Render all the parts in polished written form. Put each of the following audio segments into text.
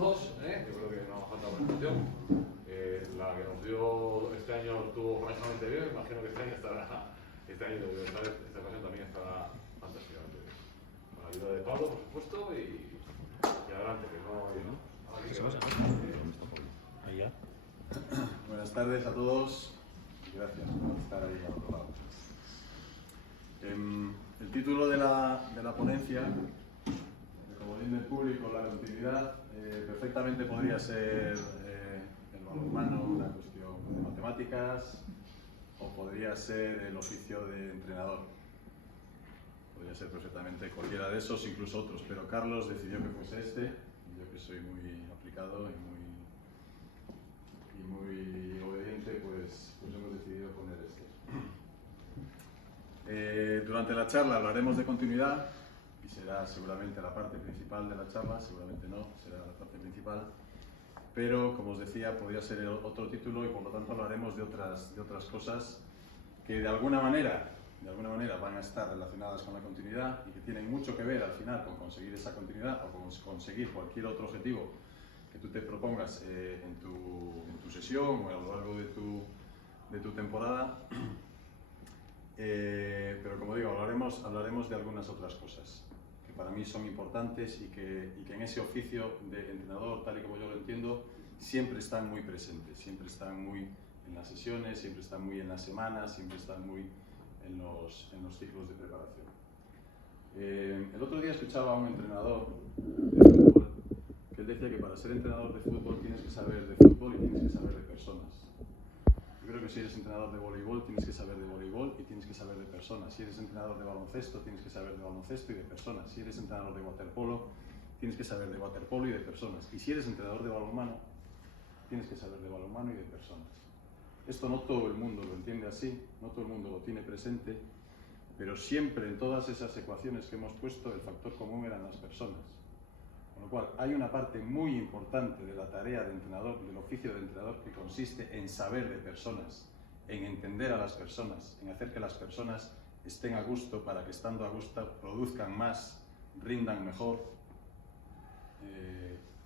puntos, yo creo que no falta presentación. La que nos dio este año estuvo francamente bien, imagino que este año esta ocasión también estará fantásticamente bien. Con la ayuda de Pablo, por supuesto, y adelante, que no hay... Ahí ya. Buenas tardes a todos. Gracias por estar ahí al otro lado. El título de la ponencia, el comodín del público, la continuidad, perfectamente podría ser el balonmano, una cuestión de matemáticas, o podría ser el oficio de entrenador. Podría ser perfectamente cualquiera de esos, incluso otros, pero Carlos decidió que fuese este, y yo que soy muy aplicado y muy obediente, pues hemos decidido poner este. Durante la charla hablaremos de continuidad y será seguramente la parte principal de la charla, seguramente no, será la parte principal, pero como os decía, podría ser otro título y por lo tanto hablaremos de otras cosas que de alguna manera van a estar relacionadas con la continuidad y que tienen mucho que ver al final con conseguir esa continuidad o con conseguir cualquier otro objetivo que tú te propongas en tu sesión o a lo largo de tu temporada. Pero como digo, hablaremos de algunas otras cosas que para mí son importantes y que en ese oficio de entrenador, tal y como yo lo entiendo, siempre están muy presentes, siempre están muy en las sesiones, siempre están muy en las semanas, siempre están muy en los ciclos de preparación. El otro día escuchaba a un entrenador de fútbol que él decía que para ser entrenador de fútbol tienes que saber de fútbol y tienes que saber de personas. Yo creo que si eres entrenador de voleibol tienes que saber de voleibol y tienes que saber de personas. Si eres entrenador de baloncesto tienes que saber de baloncesto y de personas. Si eres entrenador de waterpolo tienes que saber de waterpolo y de personas. Y si eres entrenador de balonmano tienes que saber de balonmano y de personas. Esto no todo el mundo lo entiende así, no todo el mundo lo tiene presente, pero siempre en todas esas ecuaciones que hemos puesto el factor común eran las personas. Con lo cual hay una parte muy importante de la tarea de entrenador, del oficio de entrenador, que consiste en saber de personas, en entender a las personas, en hacer que las personas estén a gusto para que estando a gusto produzcan más, rindan mejor,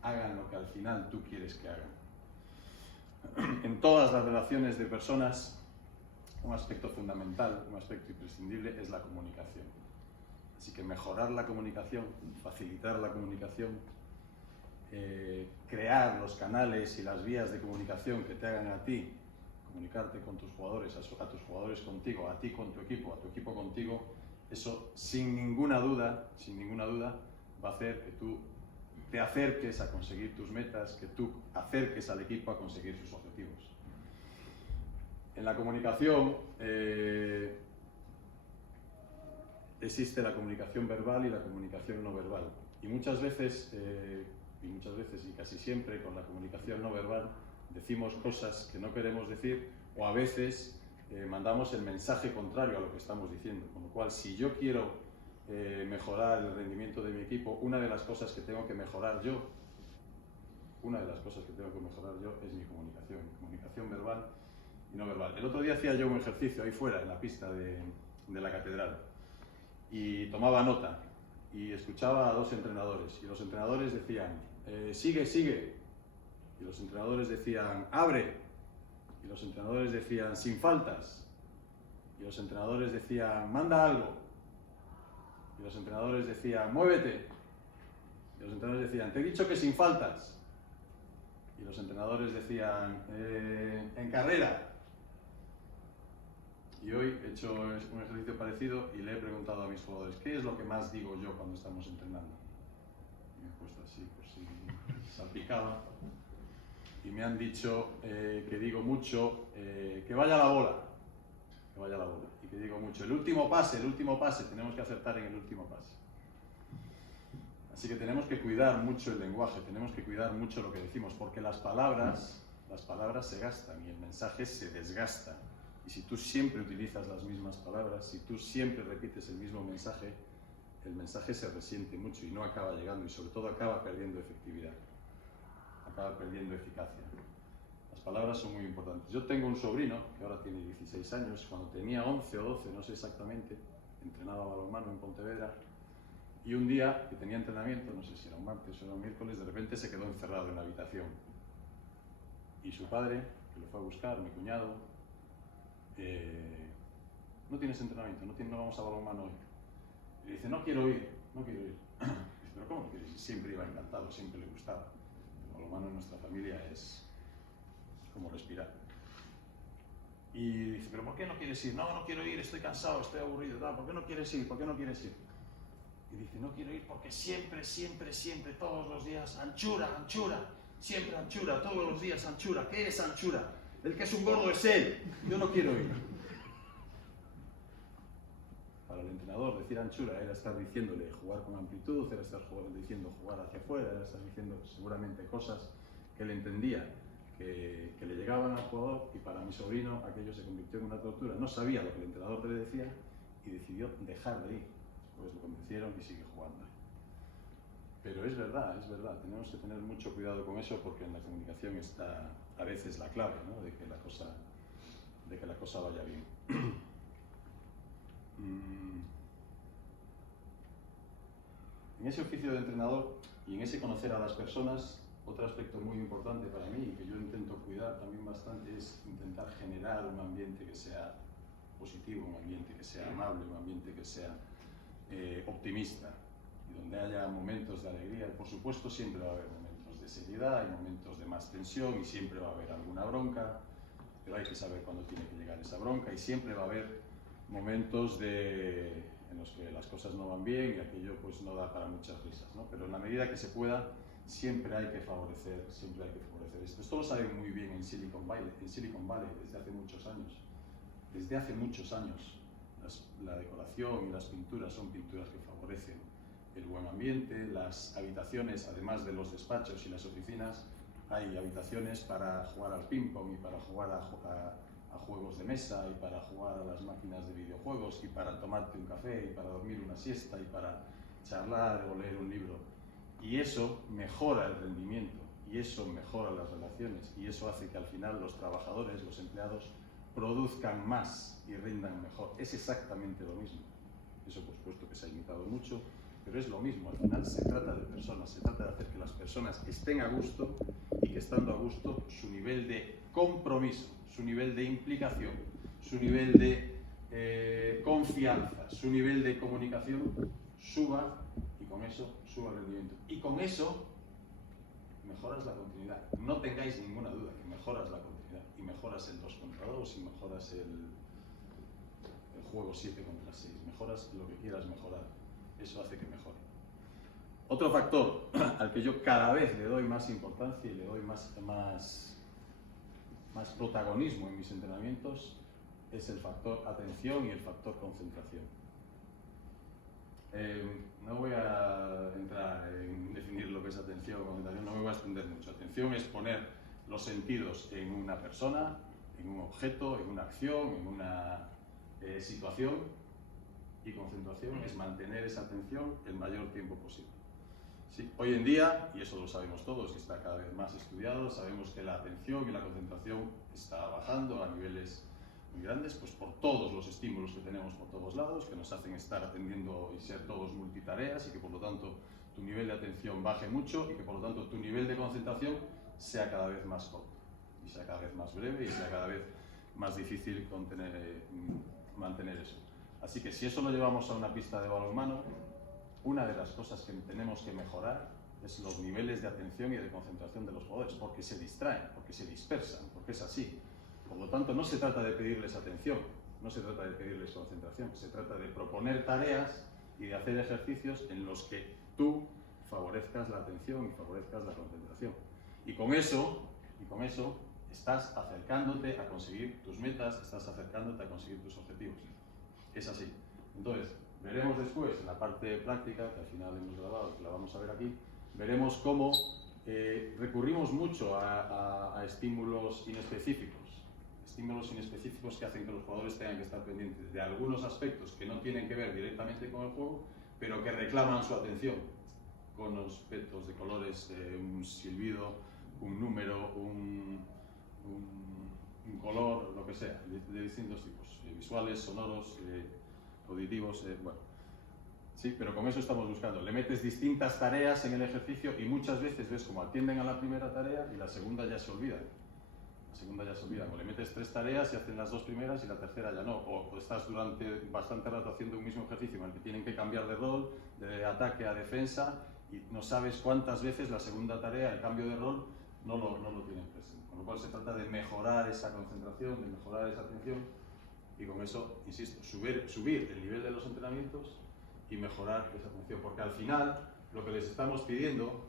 hagan lo que al final tú quieres que hagan. En todas las relaciones de personas, un aspecto fundamental, un aspecto imprescindible es la comunicación. Así que mejorar la comunicación, facilitar la comunicación, crear los canales y las vías de comunicación que te hagan a ti comunicarte con tus jugadores, a tus jugadores contigo, a ti con tu equipo contigo, eso sin ninguna duda va a hacer que tú te acerques a conseguir tus metas, que tú acerques al equipo a conseguir sus objetivos. En la comunicación existe la comunicación verbal y la comunicación no verbal. Y muchas veces y casi siempre con la comunicación no verbal decimos cosas que no queremos decir o a veces mandamos el mensaje contrario a lo que estamos diciendo. Con lo cual, si yo quiero mejorar el rendimiento de mi equipo, una de las cosas que tengo que mejorar yo es mi comunicación verbal y no verbal. El otro día hacía yo un ejercicio ahí fuera, en la pista de la catedral, y tomaba nota y escuchaba a dos entrenadores y los entrenadores decían sigue, sigue, y los entrenadores decían abre, y los entrenadores decían sin faltas, y los entrenadores decían manda algo, y los entrenadores decían muévete, y los entrenadores decían te he dicho que sin faltas, y los entrenadores decían en carrera. Y hoy he hecho un ejercicio parecido y le he preguntado a mis jugadores ¿qué es lo que más digo yo cuando estamos entrenando? Y me he puesto así, pues sí, salpicado, y me han dicho que digo mucho que vaya la bola, y que digo mucho el último pase, tenemos que acertar en el último pase. Así que tenemos que cuidar mucho el lenguaje, tenemos que cuidar mucho lo que decimos, porque las palabras se gastan y el mensaje se desgasta. Y si tú siempre utilizas las mismas palabras, si tú siempre repites el mismo mensaje, el mensaje se resiente mucho y no acaba llegando y sobre todo acaba perdiendo efectividad, acaba perdiendo eficacia. Las palabras son muy importantes. Yo tengo un sobrino que ahora tiene 16 años, cuando tenía 11 o 12, no sé exactamente, entrenaba balonmano en Pontevedra Y un día que tenía entrenamiento, no sé si era un martes o era un miércoles, de repente se quedó encerrado en la habitación. Y su padre, que lo fue a buscar, mi cuñado, no tienes entrenamiento, no vamos a balonmano hoy. Y dice, no quiero ir. Dice, pero ¿cómo no quieres ir? Siempre iba encantado, siempre le gustaba. El balonmano en nuestra familia es como respirar. Y dice, pero ¿por qué no quieres ir? No quiero ir, estoy cansado, estoy aburrido. ¿Por qué no quieres ir? ¿Por qué no quieres ir? Y dice, no quiero ir porque siempre, todos los días, anchura, siempre anchura, todos los días anchura. ¿Qué es anchura? El que es un gordo es él. Yo no quiero ir. Para el entrenador, decir anchura era estar diciéndole jugar con amplitud, era estar diciendo jugar hacia afuera, era estar diciendo seguramente cosas que él entendía que le llegaban al jugador, y para mi sobrino aquello se convirtió en una tortura. No sabía lo que el entrenador le decía y decidió dejar de ir. Después lo convencieron y sigue jugando. Pero es verdad, tenemos que tener mucho cuidado con eso, porque en la comunicación está a veces la clave, ¿no? de que la cosa vaya bien. En ese oficio de entrenador y en ese conocer a las personas, otro aspecto muy importante para mí y que yo intento cuidar también bastante es intentar generar un ambiente que sea positivo, un ambiente que sea amable, un ambiente que sea optimista, y donde haya momentos de alegría. Por supuesto, siempre va a haber momentos de seriedad y momentos de más tensión, y siempre va a haber alguna bronca, pero hay que saber cuándo tiene que llegar esa bronca, y siempre va a haber momentos en los que las cosas no van bien y aquello pues no da para muchas risas, ¿no? Pero en la medida que se pueda, siempre hay que favorecer esto. Esto lo saben muy bien en Silicon Valley desde hace muchos años. Desde hace muchos años la decoración y las pinturas son pinturas que favorecen el buen ambiente. Las habitaciones, además de los despachos y las oficinas, hay habitaciones para jugar al ping-pong y para jugar a juegos de mesa y para jugar a las máquinas de videojuegos y para tomarte un café y para dormir una siesta y para charlar o leer un libro. Y eso mejora el rendimiento, y eso mejora las relaciones, y eso hace que al final los trabajadores, los empleados, produzcan más y rindan mejor. Es exactamente lo mismo. Eso por supuesto que se ha imitado mucho, pero es lo mismo. Al final se trata de personas, se trata de hacer que las personas estén a gusto, y que estando a gusto su nivel de compromiso, su nivel de implicación, su nivel de confianza, su nivel de comunicación suba, y con eso suba el rendimiento. Y con eso mejoras la continuidad. No tengáis ninguna duda que mejoras la continuidad, y mejoras el 2 contra 2, y mejoras el juego 7 contra 6, mejoras lo que quieras mejorar. Eso hace que mejore. Otro factor al que yo cada vez le doy más importancia y le doy más protagonismo en mis entrenamientos es el factor atención y el factor concentración. No voy a entrar en definir lo que es atención o concentración, no me voy a extender mucho. Atención es poner los sentidos en una persona, en un objeto, en una acción, en una situación, y concentración es mantener esa atención el mayor tiempo posible. Sí, hoy en día, y eso lo sabemos todos y está cada vez más estudiado, sabemos que la atención y la concentración está bajando a niveles muy grandes, pues por todos los estímulos que tenemos por todos lados, que nos hacen estar atendiendo y ser todos multitareas, y que por lo tanto tu nivel de atención baje mucho, y que por lo tanto tu nivel de concentración sea cada vez más corto, y sea cada vez más breve, y sea cada vez más difícil mantener eso. Así que si eso lo llevamos a una pista de balonmano, una de las cosas que tenemos que mejorar es los niveles de atención y de concentración de los jugadores, porque se distraen, porque se dispersan, porque es así. Por lo tanto, no se trata de pedirles atención, no se trata de pedirles concentración, se trata de proponer tareas y de hacer ejercicios en los que tú favorezcas la atención y favorezcas la concentración. Y con eso estás acercándote a conseguir tus metas, estás acercándote a conseguir tus objetivos. Es así. Entonces, veremos después en la parte práctica, que al final hemos grabado, que la vamos a ver aquí, veremos cómo recurrimos mucho a estímulos inespecíficos que hacen que los jugadores tengan que estar pendientes de algunos aspectos que no tienen que ver directamente con el juego, pero que reclaman su atención, con los aspectos de colores, un silbido, un número, un color, lo que sea, de distintos tipos, visuales, sonoros, auditivos, bueno. Sí, pero con eso estamos buscando. Le metes distintas tareas en el ejercicio y muchas veces ves cómo atienden a la primera tarea y la segunda ya se olvida. La segunda ya se olvida. O le metes 3 tareas y hacen las 2 primeras y la tercera ya no. O estás durante bastante rato haciendo un mismo ejercicio en el que tienen que cambiar de rol, de ataque a defensa, y no sabes cuántas veces la segunda tarea, el cambio de rol, no lo tienen presente. Con lo cual se trata de mejorar esa concentración, de mejorar esa atención y con eso, insisto, subir el nivel de los entrenamientos y mejorar esa atención. Porque al final lo que les estamos pidiendo,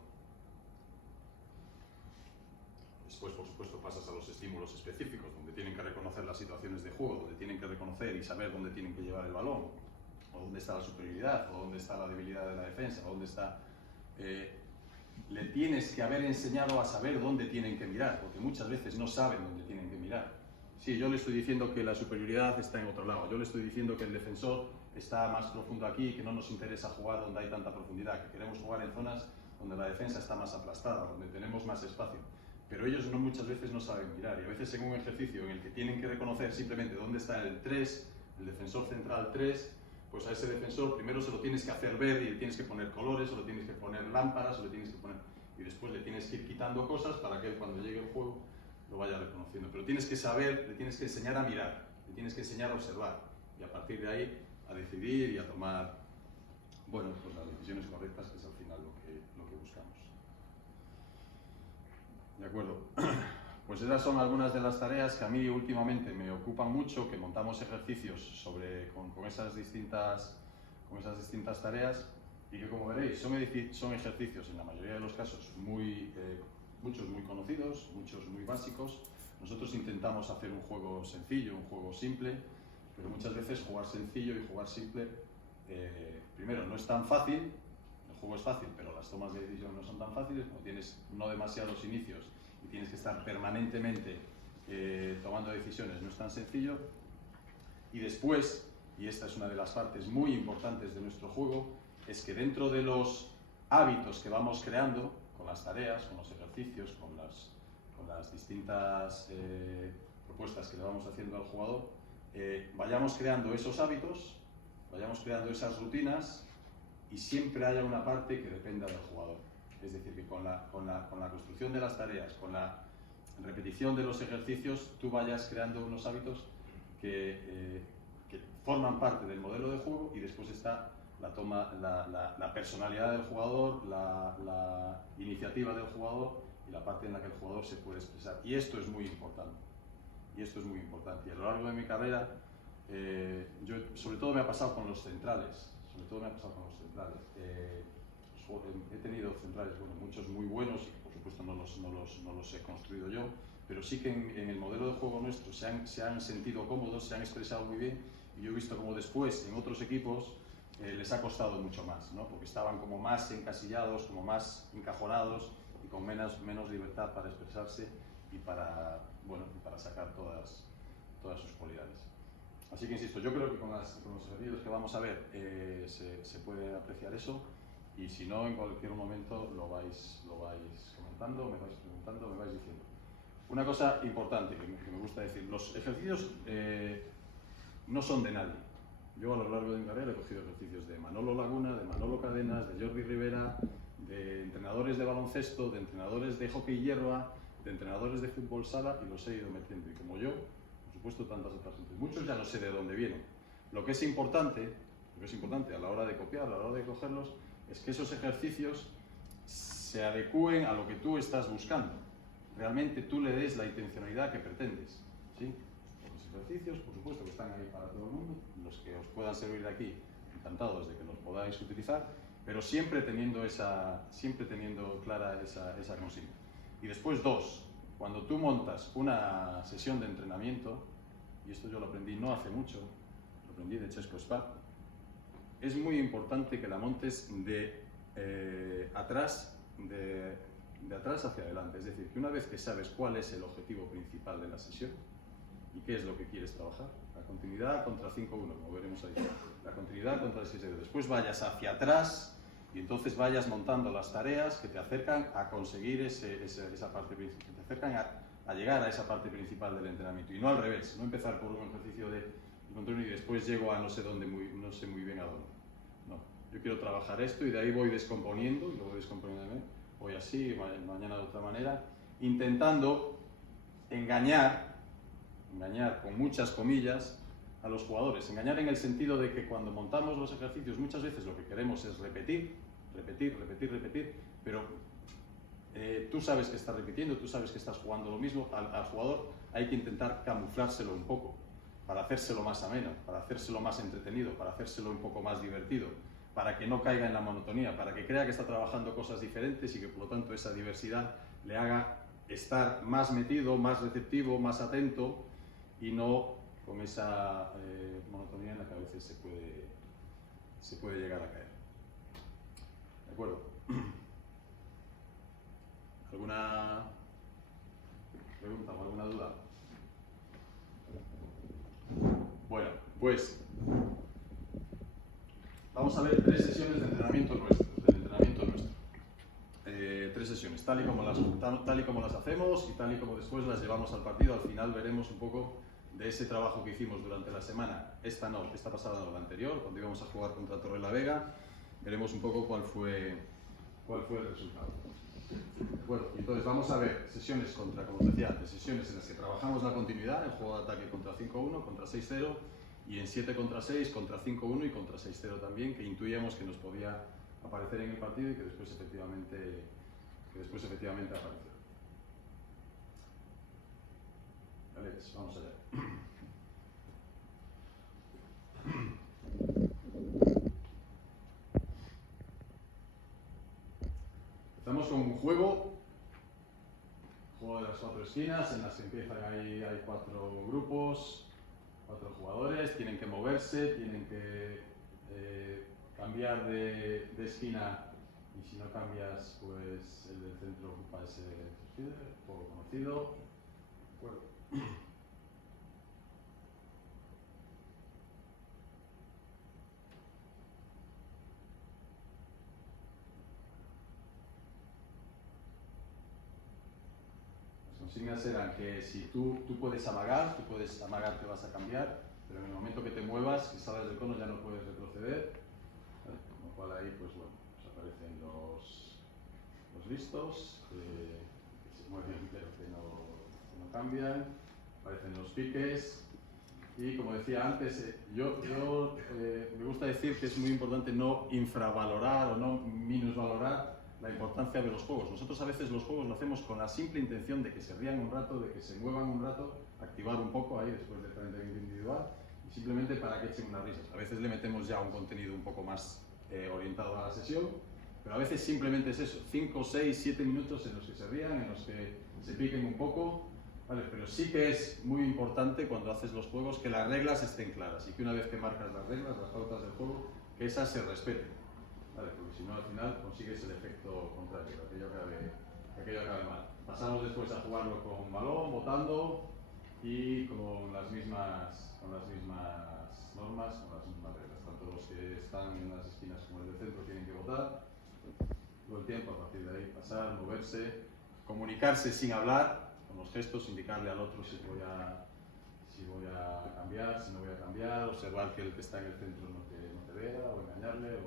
después por supuesto pasas a los estímulos específicos, donde tienen que reconocer las situaciones de juego, donde tienen que reconocer y saber dónde tienen que llevar el balón, o dónde está la superioridad, o dónde está la debilidad de la defensa, o dónde está... le tienes que haber enseñado a saber dónde tienen que mirar, porque muchas veces no saben dónde tienen que mirar. Sí, yo le estoy diciendo que la superioridad está en otro lado, yo le estoy diciendo que el defensor está más profundo aquí, que no nos interesa jugar donde hay tanta profundidad, que queremos jugar en zonas donde la defensa está más aplastada, donde tenemos más espacio. Pero ellos muchas veces no saben mirar, y a veces en un ejercicio en el que tienen que reconocer simplemente dónde está el 3, el defensor central 3, pues a ese defensor primero se lo tienes que hacer ver y le tienes que poner colores, o le tienes que poner lámparas, o le tienes que poner... y después le tienes que ir quitando cosas para que él, cuando llegue el juego, lo vaya reconociendo. Pero tienes que saber, le tienes que enseñar a mirar, le tienes que enseñar a observar, y a partir de ahí a decidir y a tomar, bueno, pues las decisiones correctas, que es al final lo que buscamos. De acuerdo. Pues esas son algunas de las tareas que a mí últimamente me ocupan mucho, que montamos ejercicios con esas distintas tareas, y que, como veréis, son ejercicios en la mayoría de los casos muchos muy conocidos, muchos muy básicos. Nosotros intentamos hacer un juego sencillo, un juego simple, pero muchas veces jugar sencillo y jugar simple, primero, no es tan fácil. El juego es fácil, pero las tomas de decisión no son tan fáciles, como tienes no demasiados inicios y tienes que estar permanentemente tomando decisiones, no es tan sencillo. Y después, y esta es una de las partes muy importantes de nuestro juego, es que dentro de los hábitos que vamos creando, con las tareas, con los ejercicios, con las distintas propuestas que le vamos haciendo al jugador, vayamos creando esos hábitos, vayamos creando esas rutinas, y siempre haya una parte que dependa del jugador. Es decir, que con la construcción de las tareas, con la repetición de los ejercicios, tú vayas creando unos hábitos que forman parte del modelo de juego, y después está la personalidad del jugador, la iniciativa del jugador y la parte en la que el jugador se puede expresar. Y esto es muy importante. Y a lo largo de mi carrera, yo, sobre todo me ha pasado con los centrales. He tenido centrales, bueno, muchos muy buenos, y por supuesto no los he construido yo, pero sí que en el modelo de juego nuestro se han sentido cómodos, se han expresado muy bien, y yo he visto como después en otros equipos les ha costado mucho más, ¿no? Porque estaban como más encasillados, como más encajonados y con menos libertad para expresarse y para sacar todas sus cualidades. Así que insisto, yo creo que con los ejercicios que vamos a ver se puede apreciar eso, y si no, en cualquier momento lo vais comentando, me vais preguntando, me vais diciendo. Una cosa importante que me gusta decir: los ejercicios no son de nadie. Yo a lo largo de mi carrera he cogido ejercicios de Manolo Laguna, de Manolo Cadenas, de Jordi Rivera, de entrenadores de baloncesto, de entrenadores de hockey hierba, de entrenadores de fútbol sala, y los he ido metiendo. Y como yo, por supuesto, tantas otras gente. Muchos ya no sé de dónde vienen. Lo que es importante a la hora de copiar, a la hora de cogerlos, es que esos ejercicios se adecúen a lo que tú estás buscando. Realmente tú le des la intencionalidad que pretendes, ¿sí? Los ejercicios, por supuesto, que están ahí para todo el mundo, los que os puedan servir de aquí, encantados de que los podáis utilizar, pero siempre teniendo clara esa consigna. Y después, cuando tú montas una sesión de entrenamiento, y esto yo lo aprendí no hace mucho, lo aprendí de Chesco Spa, es muy importante que la montes de atrás hacia adelante. Es decir, que una vez que sabes cuál es el objetivo principal de la sesión y qué es lo que quieres trabajar, la continuidad contra 5-1, como veremos ahí, la continuidad contra el 6-0, después vayas hacia atrás y entonces vayas montando las tareas que te acercan a conseguir esa parte principal, te acercan a llegar a esa parte principal del entrenamiento, y no al revés, no empezar por un ejercicio de control y después llego a no sé muy bien a dónde. No, yo quiero trabajar esto y de ahí voy descomponiendo, y lo voy descomponiendo hoy así, mañana de otra manera, intentando engañar con muchas comillas a los jugadores. Engañar en el sentido de que cuando montamos los ejercicios muchas veces lo que queremos es repetir, pero tú sabes que estás repitiendo, tú sabes que estás jugando lo mismo. Al jugador hay que intentar camuflárselo un poco para hacérselo más ameno, para hacérselo más entretenido, para hacérselo un poco más divertido, para que no caiga en la monotonía, para que crea que está trabajando cosas diferentes y que por lo tanto esa diversidad le haga estar más metido, más receptivo, más atento y no con esa monotonía en la que a veces se puede llegar a caer. ¿De acuerdo? ¿Alguna pregunta o alguna duda? Bueno, pues vamos a ver 3 sesiones de entrenamiento nuestro. 3 sesiones, tal y como las hacemos y tal y como después las llevamos al partido. Al final veremos un poco de ese trabajo que hicimos durante la semana, esta pasada no, la anterior, cuando íbamos a jugar contra Torrelavega, veremos un poco cuál fue el resultado. Bueno, entonces vamos a ver sesiones como os decía antes, sesiones en las que trabajamos la continuidad, el juego de ataque contra 5-1, contra 6-0, y en 7 contra 6, contra 5-1 y contra 6-0 también, que intuíamos que nos podía aparecer en el partido y que después efectivamente apareció. Vale, pues vamos allá. Empezamos con un juego de las 4 esquinas, en las que empiezan ahí, hay 4 grupos, 4 jugadores, tienen que moverse, tienen que cambiar de esquina, y si no cambias, pues el del centro ocupa ese juego conocido. De acuerdo. Las consignas eran que si tú puedes amagar que vas a cambiar, pero en el momento que te muevas, que salgas del cono, ya no puedes retroceder. ¿Vale? Con lo cual ahí, pues bueno, pues aparecen los listos, que se mueven pero que no cambian, aparecen los piques. Y como decía antes, me gusta decir que es muy importante no infravalorar o no minusvalorar la importancia de los juegos. Nosotros a veces los juegos lo hacemos con la simple intención de que se rían un rato, de que se muevan un rato, activar un poco ahí después del entrenamiento individual, y simplemente para que echen unas risas. A veces le metemos ya un contenido un poco más orientado a la sesión, pero a veces simplemente es eso, 5, 6, 7 minutos en los que se rían, en los que se piquen un poco. Vale, pero sí que es muy importante cuando haces los juegos que las reglas estén claras y que una vez que marcas las reglas, las pautas del juego, que esas se respeten. Vale, porque si no al final consigues el efecto contrario, que aquello acabe mal. Pasamos después a jugarlo con balón, botando y con las mismas normas, con las mismas reglas. Tanto los que están en las esquinas como el del centro tienen que votar todo el tiempo, a partir de ahí pasar, moverse, comunicarse sin hablar, con los gestos, indicarle al otro si voy a cambiar, si no voy a cambiar, observar que el que está en el centro no te vea, o engañarle,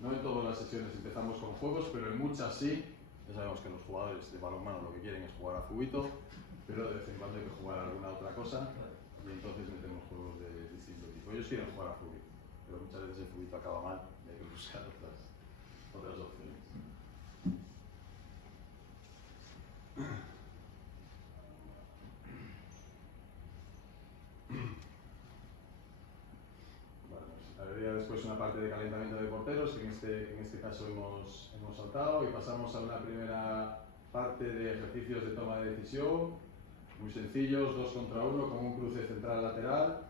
No en todas las sesiones empezamos con juegos, pero en muchas sí. Ya sabemos que los jugadores de balonmano lo que quieren es jugar a fubito, pero de vez en cuando hay que jugar a alguna otra cosa, y entonces metemos juegos de distinto tipo. Ellos quieren jugar a fubito, pero muchas veces el fubito acaba mal y hay que buscar otras opciones. Vale, pues habría después una parte de calentamiento de porteros, que en este caso hemos saltado, y pasamos a una primera parte de ejercicios de toma de decisión, muy sencillos, 2 contra 1, con un cruce central-lateral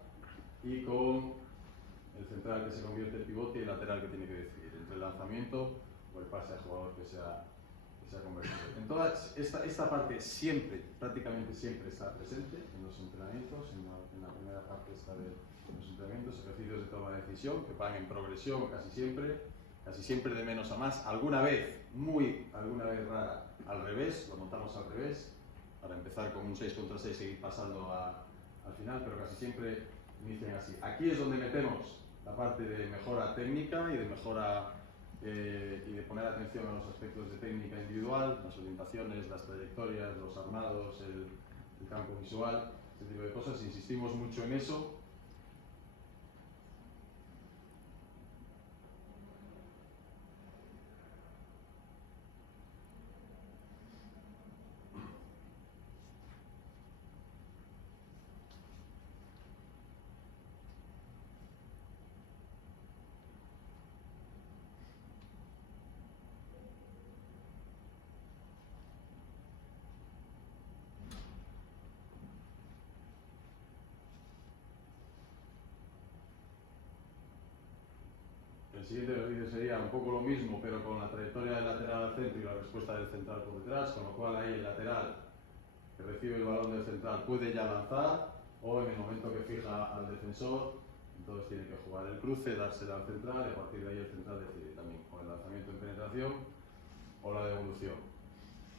y con el central que se convierte en pivote y el lateral que tiene que decidir entre el lanzamiento o el pase al jugador que se ha convertido. En toda esta parte siempre, prácticamente siempre está presente en los entrenamientos, en la primera parte está de los entrenamientos, ejercicios de toma de decisión que van en progresión casi siempre, casi siempre de menos a más, alguna vez rara, al revés, lo montamos al revés, para empezar con un 6 contra 6 y seguir pasando al final, pero casi siempre inician así. Aquí es donde metemos la parte de mejora técnica y de mejora y de poner atención a los aspectos de técnica individual, las orientaciones, las trayectorias, los armados, el campo visual, ese tipo de cosas. Insistimos mucho en eso. El siguiente ejercicio sería un poco lo mismo, pero con la trayectoria del lateral al centro y la respuesta del central por detrás, con lo cual ahí el lateral que recibe el balón del central puede ya lanzar, o en el momento que fija al defensor, entonces tiene que jugar el cruce, dársela al central y a partir de ahí el central decide también o el lanzamiento en penetración o la devolución.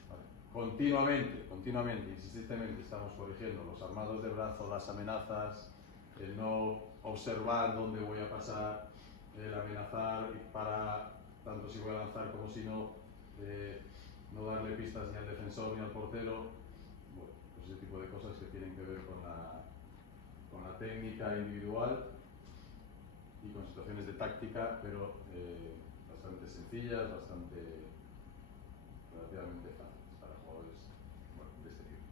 Vale. Continuamente, insistentemente estamos corrigiendo los armados de brazo, las amenazas, el no observar dónde voy a pasar, el amenazar para, tanto si voy a lanzar como si no, no darle pistas ni al defensor ni al portero. Bueno, pues ese tipo de cosas que tienen que ver con la técnica individual y con situaciones de táctica, pero bastante sencillas, bastante relativamente fáciles para jugadores, bueno, de este tipo.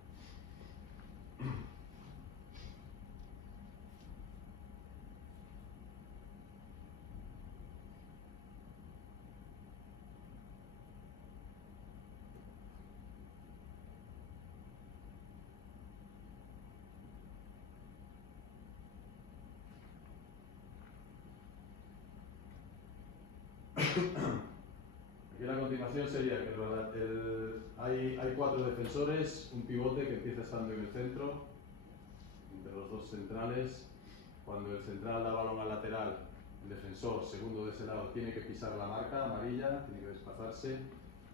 Aquí la continuación sería que hay 4 defensores, un pivote que empieza estando en el centro, entre los 2 centrales. Cuando el central da balón al lateral, el defensor, segundo de ese lado, tiene que pisar la marca amarilla, tiene que desplazarse,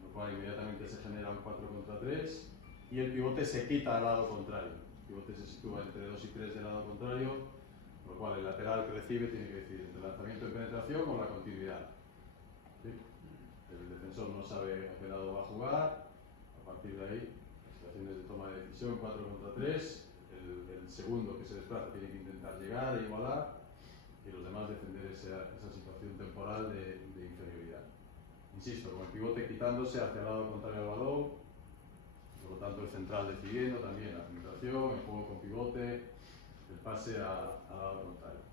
lo cual inmediatamente se genera un 4 contra 3 y el pivote se quita al lado contrario. El pivote se sitúa entre 2 y 3 del lado contrario, lo cual el lateral que recibe tiene que decidir entre el lanzamiento en penetración o la continuidad. ¿Sí? El defensor no sabe a qué lado va a jugar, a partir de ahí, situaciones de toma de decisión 4 contra 3, el segundo que se desplaza tiene que intentar llegar e igualar y los demás defender esa situación temporal de inferioridad. Insisto, con el pivote quitándose hacia el lado contrario al balón, por lo tanto el central decidiendo también la penetración, el juego con pivote, el pase al lado contrario.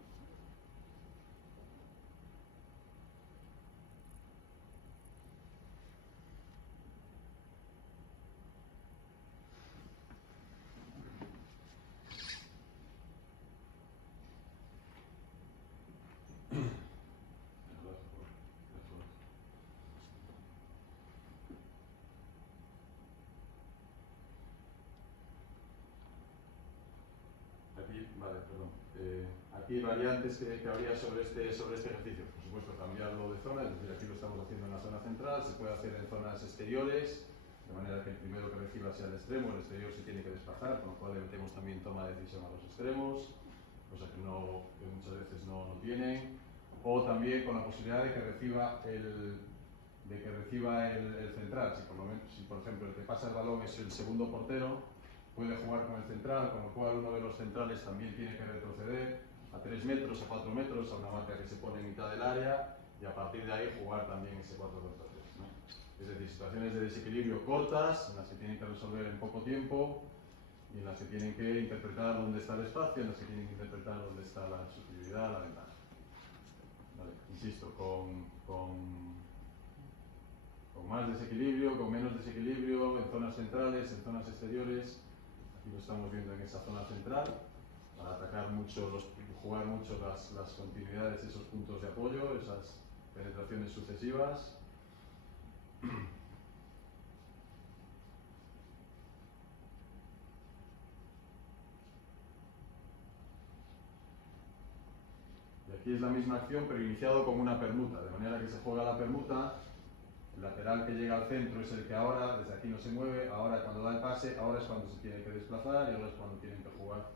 Aquí variantes que habría sobre este ejercicio. Por supuesto, cambiarlo de zona, es decir, aquí lo estamos haciendo en la zona central, se puede hacer en zonas exteriores, de manera que el primero que reciba sea el extremo, el exterior se tiene que desplazar, con lo cual le metemos también toma de decisión a los extremos, cosa que muchas veces no tienen, o también con la posibilidad de que reciba el central. Si por ejemplo el que pasa el balón es el segundo portero, puede jugar con el central, con lo cual uno de los centrales también tiene que retroceder a 3 metros, a 4 metros, a una marca que se pone en mitad del área y a partir de ahí jugar también ese 4 contra 3, ¿no? Es decir, situaciones de desequilibrio cortas, en las que tienen que resolver en poco tiempo y en las que tienen que interpretar dónde está el espacio, en las que tienen que interpretar dónde está la superioridad, la ventaja. Vale, insisto, con más desequilibrio, con menos desequilibrio, en zonas centrales, en zonas exteriores. Aquí lo estamos viendo en esa zona central, para atacar mucho, jugar mucho las continuidades, esos puntos de apoyo, esas penetraciones sucesivas. Y aquí es la misma acción, pero iniciado con una permuta, de manera que se juega la permuta, el lateral que llega al centro es el que ahora, desde aquí no se mueve, ahora cuando da el pase, ahora es cuando se tiene que desplazar y ahora es cuando tienen que jugar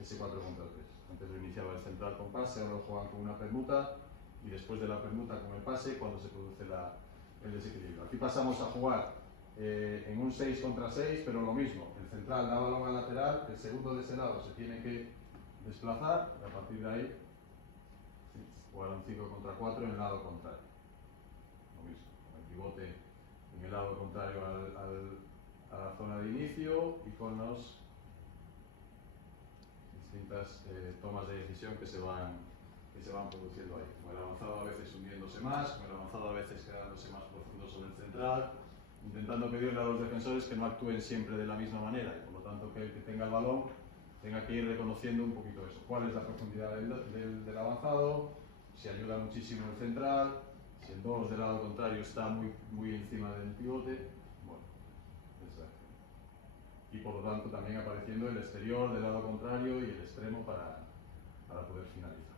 ese 4 contra 3. Antes lo iniciaba el central con pase, ahora lo juegan con una permuta y después de la permuta con el pase cuando se produce el desequilibrio. Aquí pasamos a jugar en un 6 contra 6, pero lo mismo, el central da balón al lateral, el segundo de ese lado se tiene que desplazar y a partir de ahí jugar un 5 contra 4 en el lado contrario. Lo mismo, con el pivote en el lado contrario a la zona de inicio y con las distintas tomas de decisión que se van produciendo ahí. Como el avanzado a veces hundiéndose más, como el avanzado a veces quedándose más profundo sobre el central, intentando pedirle a los defensores que no actúen siempre de la misma manera y por lo tanto que el que tenga el balón tenga que ir reconociendo un poquito eso. ¿Cuál es la profundidad del avanzado? Si ayuda muchísimo el central, si el 2 del lado contrario está muy encima del pivote, bueno, y por lo tanto también apareciendo el exterior del lado contrario y el extremo para poder finalizar.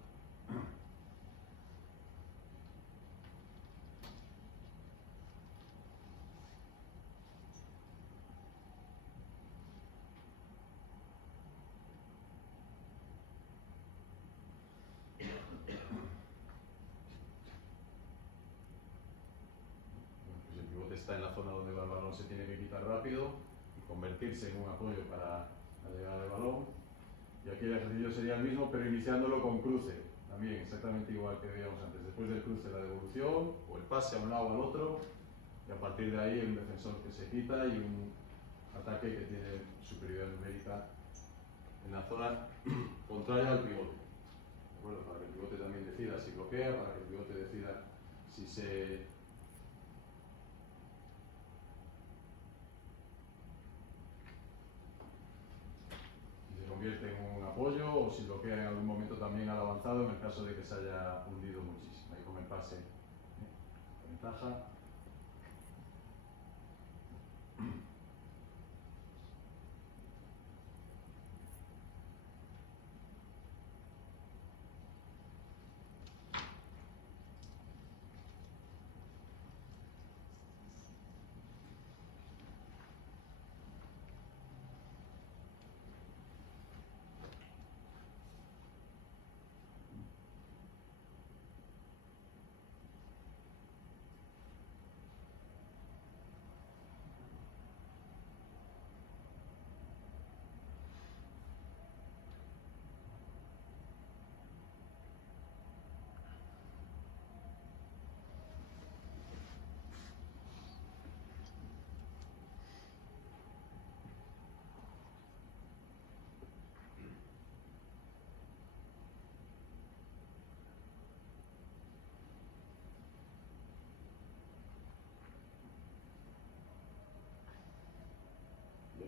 Pues el pivote está en la zona donde el balón se tiene que quitar rápido y convertirse en un apoyo para la llegada del balón. Y aquí el ejercicio sería el mismo, pero iniciándolo con cruce, también exactamente igual que veíamos antes. Después del cruce la devolución o el pase a un lado o al otro y a partir de ahí un defensor que se quita y un ataque que tiene superioridad numérica en la zona contraria al pivote. ¿De acuerdo? Para que el pivote también decida si bloquea, para que el pivote decida si se convierte en un apoyo o si bloquea en algún momento también al avanzado en el caso de que se haya hundido muchísimo. Ahí con el pase ventaja.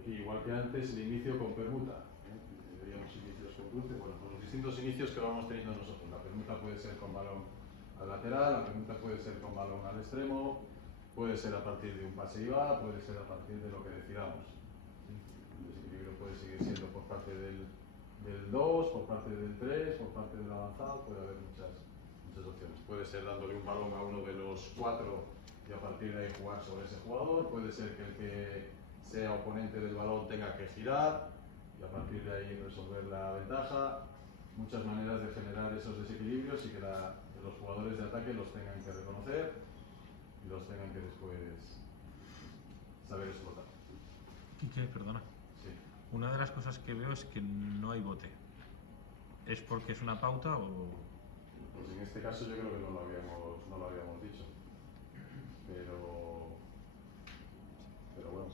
Y igual que antes, el inicio con permuta. Veríamos inicios con cruce, bueno, con los distintos inicios que vamos teniendo nosotros. La permuta puede ser con balón al lateral, la permuta puede ser con balón al extremo, puede ser a partir de un pase y va, puede ser a partir de lo que decidamos. El desequilibrio puede seguir siendo por parte del 2, por parte del 3, por parte del avanzado, puede haber muchas opciones. Puede ser dándole un balón a uno de los 4 y a partir de ahí jugar sobre ese jugador, puede ser que el que sea oponente del balón tenga que girar y a partir de ahí resolver la ventaja. Muchas maneras de generar esos desequilibrios y que los jugadores de ataque los tengan que reconocer y los tengan que después saber explotar. Quique, perdona. Sí. Una de las cosas que veo es que no hay bote. ¿Es porque es una pauta o...? Pues en este caso yo creo que no lo habíamos dicho. Pero bueno,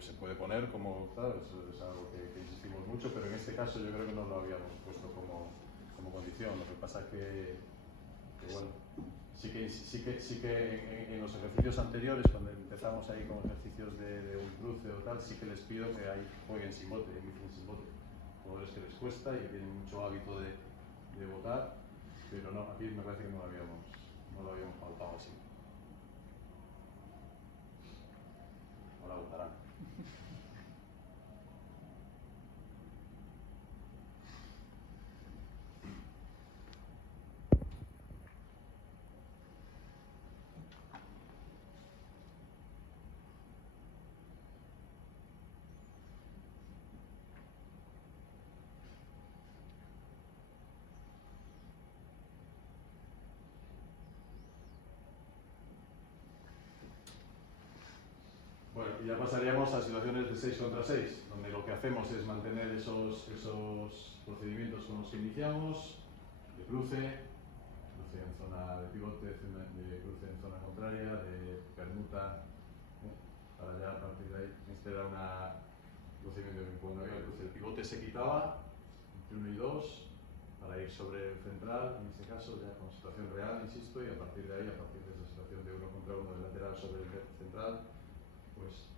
se puede poner como tal, eso es algo que insistimos mucho, pero en este caso yo creo que no lo habíamos puesto como condición. Lo que pasa que bueno, sí que en los ejercicios anteriores, cuando empezamos ahí con ejercicios de un cruce o tal, sí que les pido que ahí jueguen sin bote, inicien sin bote. Jugadores que les cuesta y que tienen mucho hábito de votar, pero no, aquí me parece que no lo habíamos pautado así. Ahora votarán. y ya pasaríamos a situaciones de 6 contra 6, donde lo que hacemos es mantener esos procedimientos con los que iniciamos, de cruce en zona de pivote, de cruce en zona contraria, de permuta, para ya a partir de ahí. Este era un procedimiento que cuando había el cruce, el pivote se quitaba entre 1 y 2 para ir sobre el central, en este caso ya con situación real, insisto, y a partir de ahí, a partir de esa situación de 1 contra 1 del lateral sobre el central, pues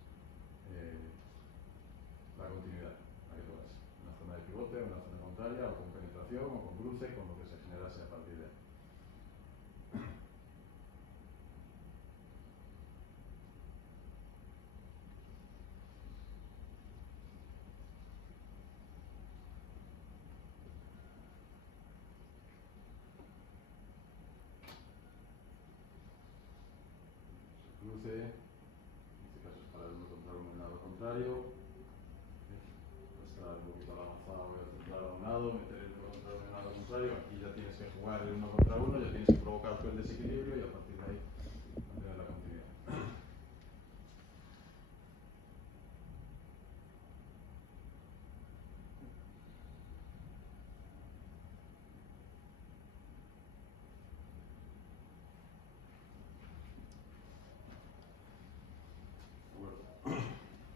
la continuidad, la que pueda ser. Una zona de pivote, una zona contraria, o con penetración, o con cruce, con lo que se generase a partir de ahí. Cruce, en este caso es para el 1 contra 1 en el lado contrario. Estar un poquito avanzado, voy a centrar a un lado, meter el 1 contra 1 en el lado contrario. Aquí ya tienes que jugar el 1 contra 1, ya tienes que provocar tú el desequilibrio y a partir de ahí mantener la continuidad.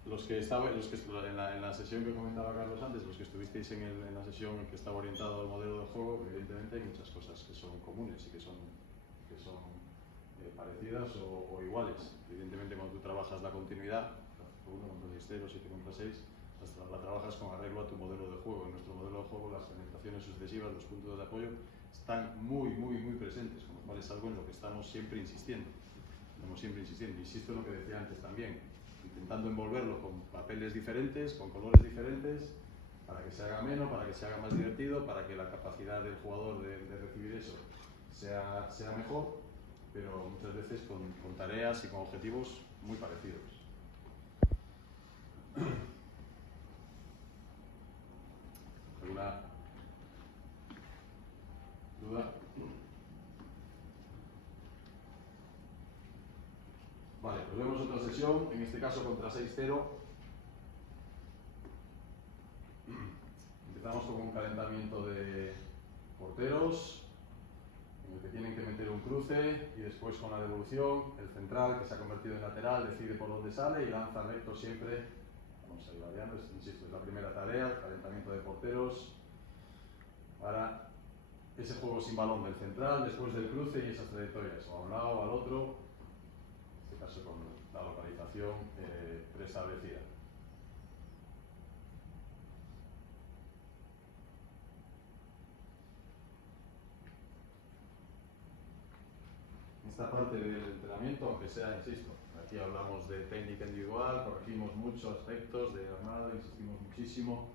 Los que en la sesión que comentaba Carlos antes, los que estuvisteis en la sesión que estaba orientada al modelo de juego, evidentemente hay muchas cosas que son comunes y que son parecidas o iguales. Evidentemente cuando tú trabajas la continuidad, 1 contra 6, 0, 7 contra 6, la trabajas con arreglo a tu modelo de juego. En nuestro modelo de juego las penetraciones sucesivas, los puntos de apoyo, están muy presentes, con lo cual es algo en lo que estamos siempre insistiendo. Insisto en lo que decía antes también, intentando envolverlo con papeles diferentes, con colores diferentes, para que se haga menos, para que se haga más divertido, para que la capacidad del jugador de recibir eso sea mejor, pero muchas veces con tareas y con objetivos muy parecidos. ¿Alguna duda? Vale, pues vemos otra sesión, en este caso contra 6-0. Empezamos con un calentamiento de porteros, en el que tienen que meter un cruce y después con la devolución, el central que se ha convertido en lateral decide por dónde sale y lanza recto siempre. Vamos a ir variando, insisto, es la primera tarea, el calentamiento de porteros, para ese juego sin balón del central, después del cruce y esas trayectorias, o a un lado o al otro, en este caso con la localización preestablecida. Esta parte del entrenamiento, aunque sea, insisto, aquí hablamos de técnica individual, corregimos muchos aspectos de armado, insistimos muchísimo,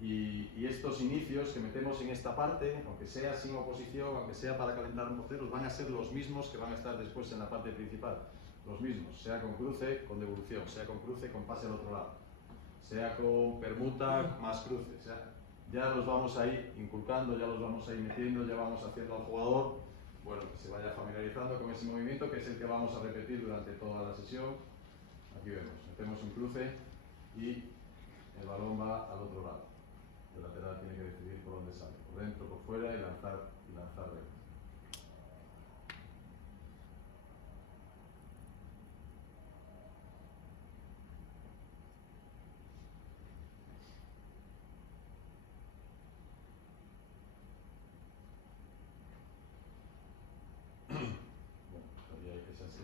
y estos inicios que metemos en esta parte, aunque sea sin oposición, aunque sea para calentar un portero, van a ser los mismos que van a estar después en la parte principal, los mismos, sea con cruce, con devolución, sea con cruce, con pase al otro lado, sea con permuta, más cruce, ya los vamos a ir inculcando, ya los vamos a ir metiendo, ya vamos haciendo al jugador, bueno, que se vaya familiarizando con ese movimiento, que es el que vamos a repetir durante toda la sesión. Aquí vemos, metemos un cruce y el balón va al otro lado. El lateral tiene que decidir por dónde sale, por dentro, por fuera y lanzar recto.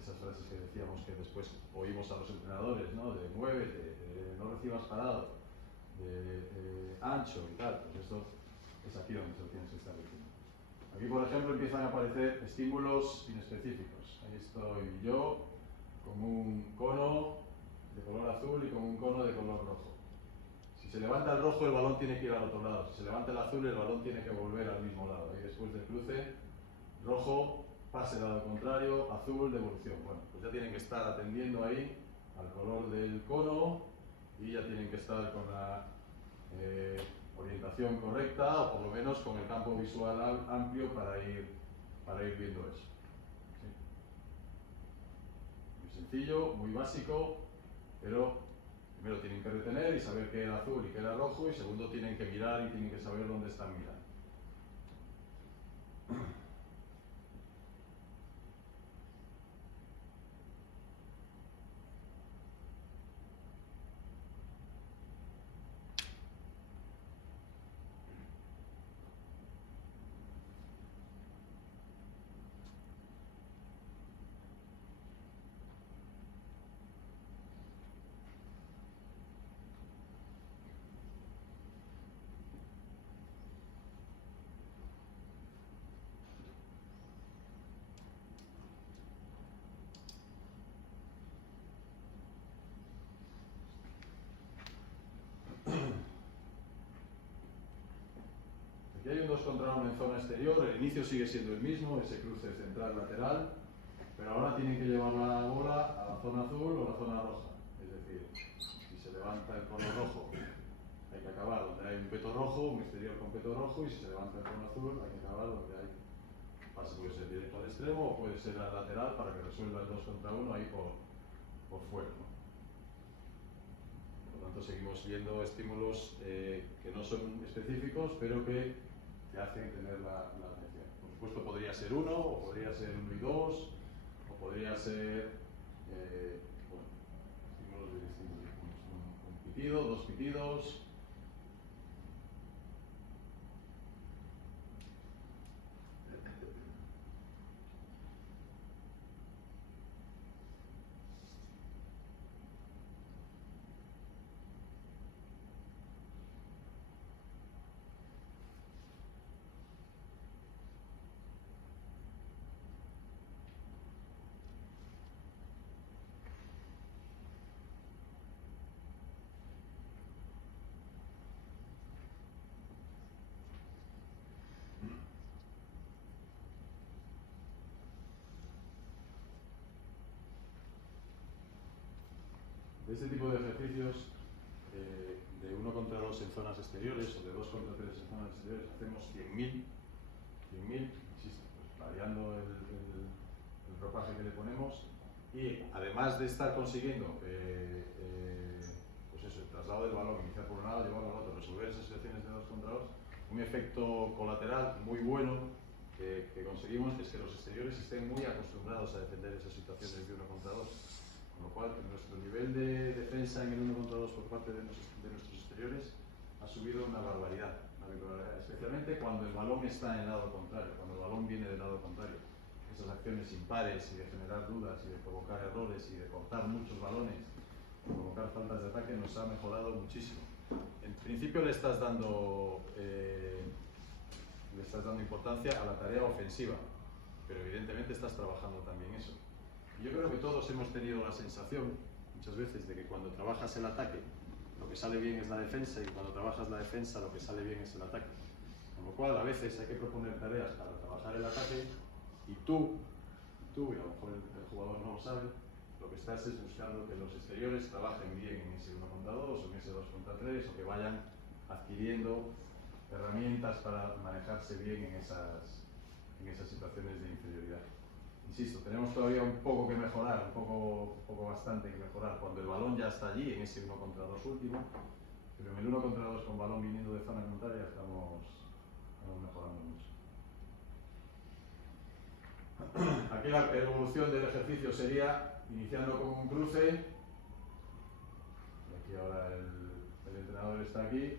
Esas frases que decíamos que después oímos a los entrenadores, ¿no? De muévete, de no recibas parado, de ancho y tal, pues esto es aquí donde se lo tienes que estar diciendo. Aquí, por ejemplo, empiezan a aparecer estímulos inespecíficos. Ahí estoy yo con un cono de color azul y con un cono de color rojo. Si se levanta el rojo, el balón tiene que ir al otro lado. Si se levanta el azul, el balón tiene que volver al mismo lado. Y después del cruce, rojo, pase al lado contrario, azul, devolución. Bueno, pues ya tienen que estar atendiendo ahí al color del cono y ya tienen que estar con la orientación correcta, o por lo menos con el campo visual amplio para ir viendo eso. ¿Sí? Muy sencillo, muy básico, pero primero tienen que retener y saber qué era azul y qué era rojo, y segundo tienen que mirar y tienen que saber dónde están mirando. Aquí hay un 2 contra 1 en zona exterior, el inicio sigue siendo el mismo, ese cruce central-lateral, pero ahora tienen que llevar la bola a la zona azul o la zona roja. Es decir, si se levanta el cono rojo, hay que acabar donde hay un peto rojo, un exterior con peto rojo, y si se levanta el cono azul, hay que acabar donde hay pase, puede ser directo al extremo o puede ser al lateral para que resuelva el 2 contra 1 ahí por fuera, ¿no? Por lo tanto, seguimos viendo estímulos que no son específicos, pero que te hacen tener la atención. Por supuesto, podría ser 1, o podría ser 1 y 2, o podría ser bueno, estímulos de distintos tipos. Un pitido, 2 pitidos. De este tipo de ejercicios, de 1 contra 2 en zonas exteriores o de 2 contra 3 en zonas exteriores, hacemos 100.000, insisto, pues variando el ropaje que le ponemos, y además de estar consiguiendo pues eso, el traslado del balón, iniciar por un lado, llevarlo al otro, resolver esas situaciones de 2 contra 2, un efecto colateral muy bueno que conseguimos es que los exteriores estén muy acostumbrados a defender esas situaciones de 1 contra 2. Con lo cual, nuestro nivel de defensa en el 1 contra 2 por parte de nuestros exteriores ha subido una barbaridad, especialmente cuando el balón está en el lado contrario, cuando el balón viene del lado contrario. Esas acciones impares y de generar dudas y de provocar errores y de cortar muchos balones, provocar faltas de ataque, nos ha mejorado muchísimo. En principio le estás dando importancia a la tarea ofensiva, pero evidentemente estás trabajando también eso. Yo creo que todos hemos tenido la sensación, muchas veces, de que cuando trabajas el ataque, lo que sale bien es la defensa, y cuando trabajas la defensa, lo que sale bien es el ataque. Con lo cual, a veces hay que proponer tareas para trabajar el ataque, y tú, y a lo mejor el jugador no lo sabe, lo que estás es buscando que los exteriores trabajen bien en ese 1 contra 2 o en ese 2 contra 3, o que vayan adquiriendo herramientas para manejarse bien en esas situaciones de inferioridad. Insisto, tenemos todavía un poco que mejorar, bastante que mejorar cuando el balón ya está allí, en ese 1 contra 2 último, pero en el 1 contra 2 con balón viniendo de zona contraria estamos mejorando mucho. Aquí la evolución del ejercicio sería iniciando con un cruce, aquí ahora el entrenador está aquí,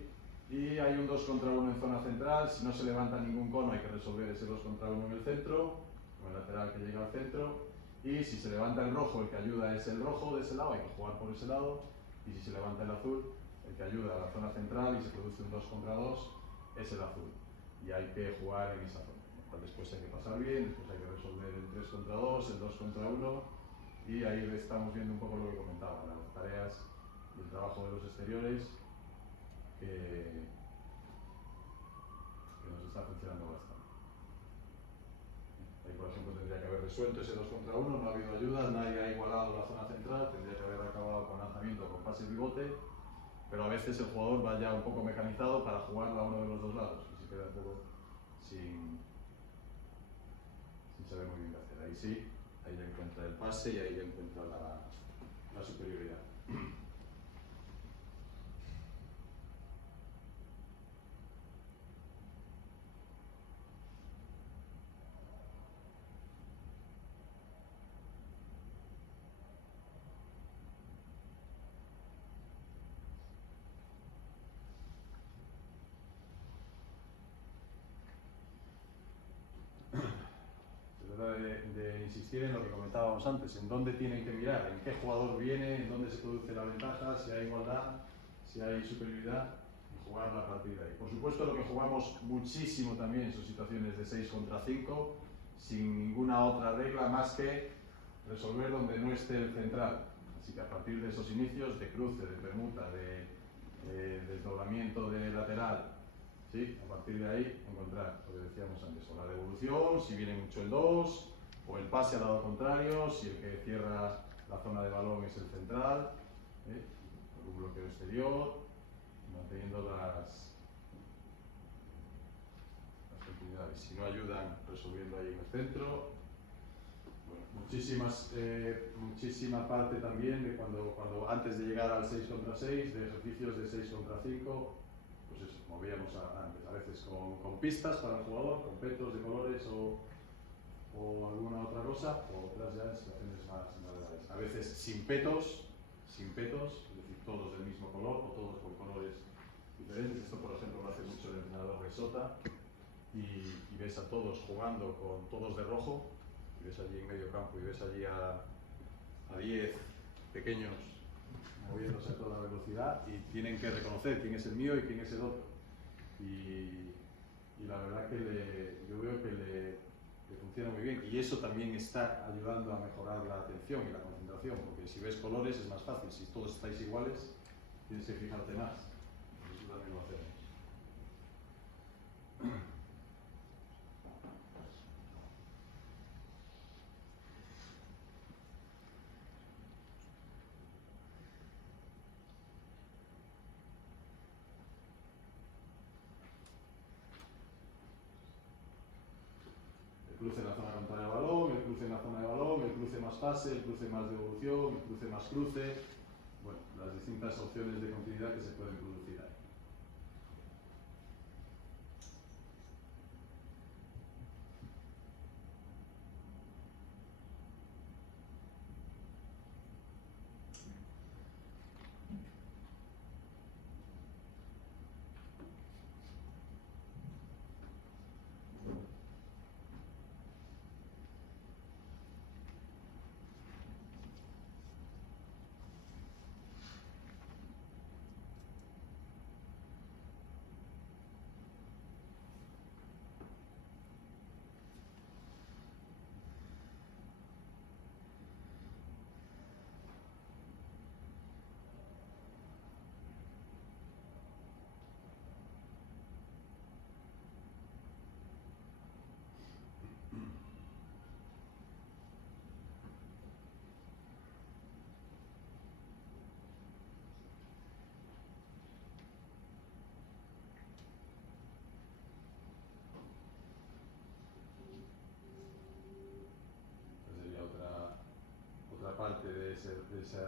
y hay un 2 contra 1 en zona central. Si no se levanta ningún cono, hay que resolver ese 2 contra 1 en el centro, con el lateral que llega al centro, y si se levanta el rojo, el que ayuda es el rojo de ese lado, hay que jugar por ese lado, y si se levanta el azul, el que ayuda a la zona central y se produce un 2 contra 2, es el azul, y hay que jugar en esa zona. Después hay que pasar bien, después hay que resolver el 3 contra 2, el 2 contra 1, y ahí estamos viendo un poco lo que comentaba, las tareas y el trabajo de los exteriores que nos está funcionando bastante. Ahí, por ejemplo, tendría que haber resuelto ese 2 contra 1, no ha habido ayudas, nadie ha igualado la zona central, tendría que haber acabado con lanzamiento, con pase y pivote, pero a veces el jugador va ya un poco mecanizado para jugarla a uno de los dos lados, y se queda un poco sin saber muy bien qué hacer. Ahí sí, ahí ya encuentra el pase y ahí ya encuentra la superioridad. De insistir en lo que comentábamos antes, en dónde tienen que mirar, en qué jugador viene, en dónde se produce la ventaja, si hay igualdad, si hay superioridad, y jugarla a partir de ahí. Por supuesto, lo que jugamos muchísimo también son situaciones de 6 contra 5, sin ninguna otra regla más que resolver donde no esté el central. Así que a partir de esos inicios de cruce, de permuta, de desdoblamiento de lateral, ¿sí? A partir de ahí encontrar lo que decíamos antes, o la devolución, si viene mucho el 2, o el pase al lado contrario, si el que cierra la zona de balón es el central, con un bloqueo exterior, manteniendo las continuidades. Si no ayudan, resolviendo ahí en el centro. Bueno, muchísima parte también de cuando antes de llegar al 6 contra 6, de ejercicios de 6 contra 5, pues eso, movíamos antes, a veces con pistas para el jugador, con petos de colores o alguna otra cosa, o otras ya en situaciones más reales. A veces sin petos, es decir, todos del mismo color o todos con colores diferentes. Esto, por ejemplo, lo hace mucho el entrenador Resota, y ves a todos jugando con todos de rojo, y ves allí en medio campo, y ves allí a 10 pequeños moviéndose a toda velocidad, y tienen que reconocer quién es el mío y quién es el otro. Y la verdad que yo veo que le funciona muy bien, y eso también está ayudando a mejorar la atención y la concentración, porque si ves colores es más fácil, si todos estáis iguales tienes que fijarte más. Eso también lo hacemos. El cruce en la zona contraria al balón, el cruce en la zona de balón, el cruce más pase, el cruce más devolución, el cruce más cruce. Bueno, las distintas opciones de continuidad que se pueden producir ahí. Parte de ese ejercicio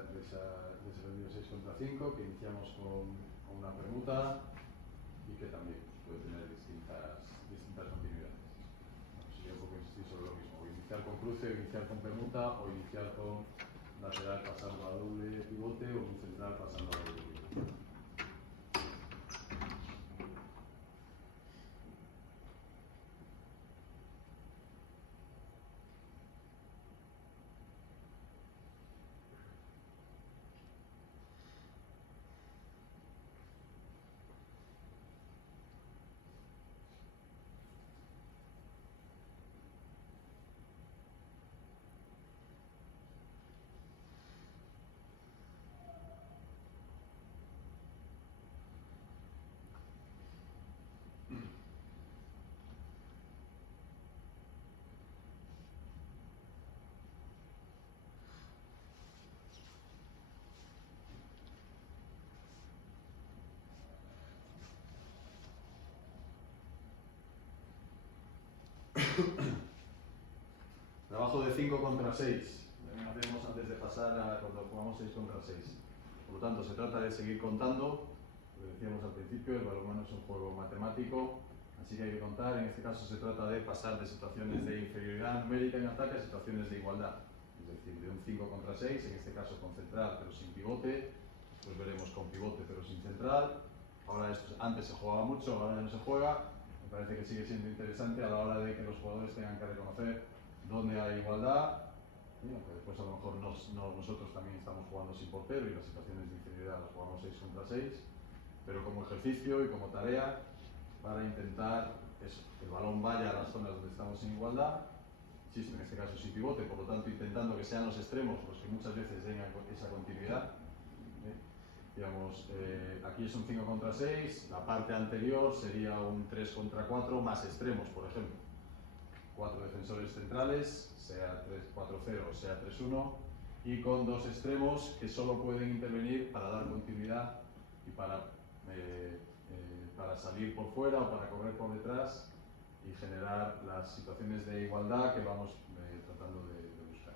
6 contra 5 que iniciamos con una permuta y que también puede tener distintas continuidades. Bueno, sería un poco insistir sobre lo mismo, o iniciar con cruce, o iniciar con permuta, o iniciar con lateral pasando a doble pivote, o un central pasando a doble pivote. Trabajo de 5 contra 6. También hacemos antes de pasar a cuando jugamos 6 contra 6. Por lo tanto, se trata de seguir contando. Lo decíamos al principio, el balonmano es un juego matemático, así que hay que contar. En este caso se trata de pasar de situaciones de inferioridad numérica en ataque a situaciones de igualdad. Es decir, de un 5 contra 6, en este caso con central pero sin pivote, pues veremos con pivote pero sin central. Ahora esto, antes se jugaba mucho, ahora ya no se juega. Me parece que sigue siendo interesante a la hora de que los jugadores tengan que reconocer dónde hay igualdad. Y aunque después a lo mejor nosotros también estamos jugando sin portero y las situaciones de inferioridad las jugamos 6 contra 6, pero como ejercicio y como tarea para intentar eso, que el balón vaya a las zonas donde estamos en igualdad, insisto, en este caso sin pivote, por lo tanto intentando que sean los extremos los que muchas veces den esa continuidad. Digamos, aquí es un 5 contra 6, la parte anterior sería un 3 contra 4 más extremos, por ejemplo. 4 defensores centrales, sea 3-4-0 o sea 3-1, y con 2 extremos que solo pueden intervenir para dar continuidad y para salir por fuera o para correr por detrás y generar las situaciones de igualdad que vamos tratando de buscar.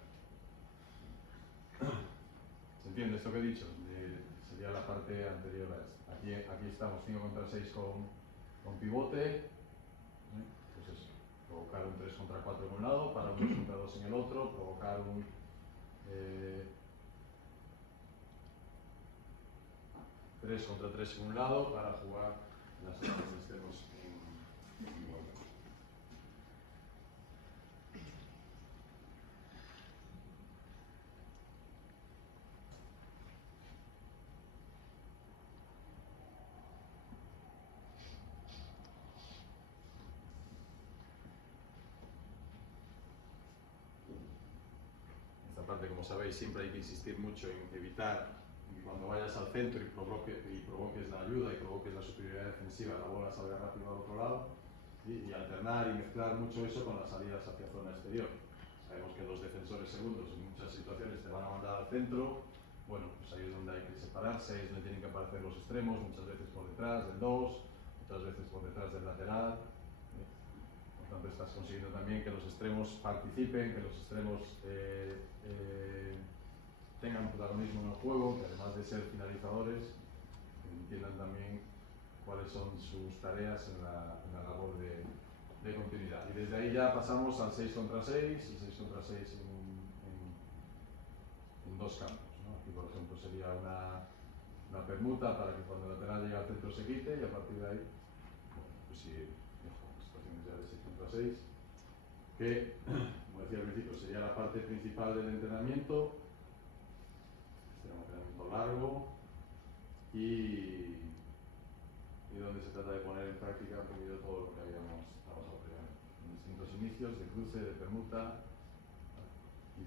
¿Se entiende esto que he dicho? Sería la parte anterior a esta. Aquí estamos 5 contra 6 con pivote. Pues eso, provocar un 3 contra 4 en un lado, para un 2 contra 2 en el otro, provocar un 3 contra 3 en un lado para jugar las zonas de extremos en igualdad. Esta parte, como sabéis, siempre hay que insistir mucho en evitar que cuando vayas al centro y provoques la ayuda y provoques la superioridad defensiva, la bola salga rápido al otro lado, y alternar y mezclar mucho eso con las salidas hacia zona exterior. Sabemos que los defensores segundos en muchas situaciones te van a mandar al centro. Bueno, pues ahí es donde hay que separarse, ahí es donde tienen que aparecer los extremos, muchas veces por detrás del 2, otras veces por detrás del lateral. Por tanto, estás consiguiendo también que los extremos participen, que los extremos tengan protagonismo en el juego, que además de ser finalizadores, entiendan también cuáles son sus tareas en la labor de continuidad. Y desde ahí ya pasamos al 6 contra 6 y 6 contra 6 en dos campos, ¿no? Aquí, por ejemplo, sería una permuta para que cuando el lateral llegue al centro se quite y a partir de ahí, bueno, pues sí, situaciones ya de 6 contra 6, que, como decía al principio, sería la parte principal del entrenamiento. Será un entrenamiento largo y donde se trata de poner en práctica un poquito todo lo que habíamos trabajado previamente. En distintos inicios, de cruce, de permuta, y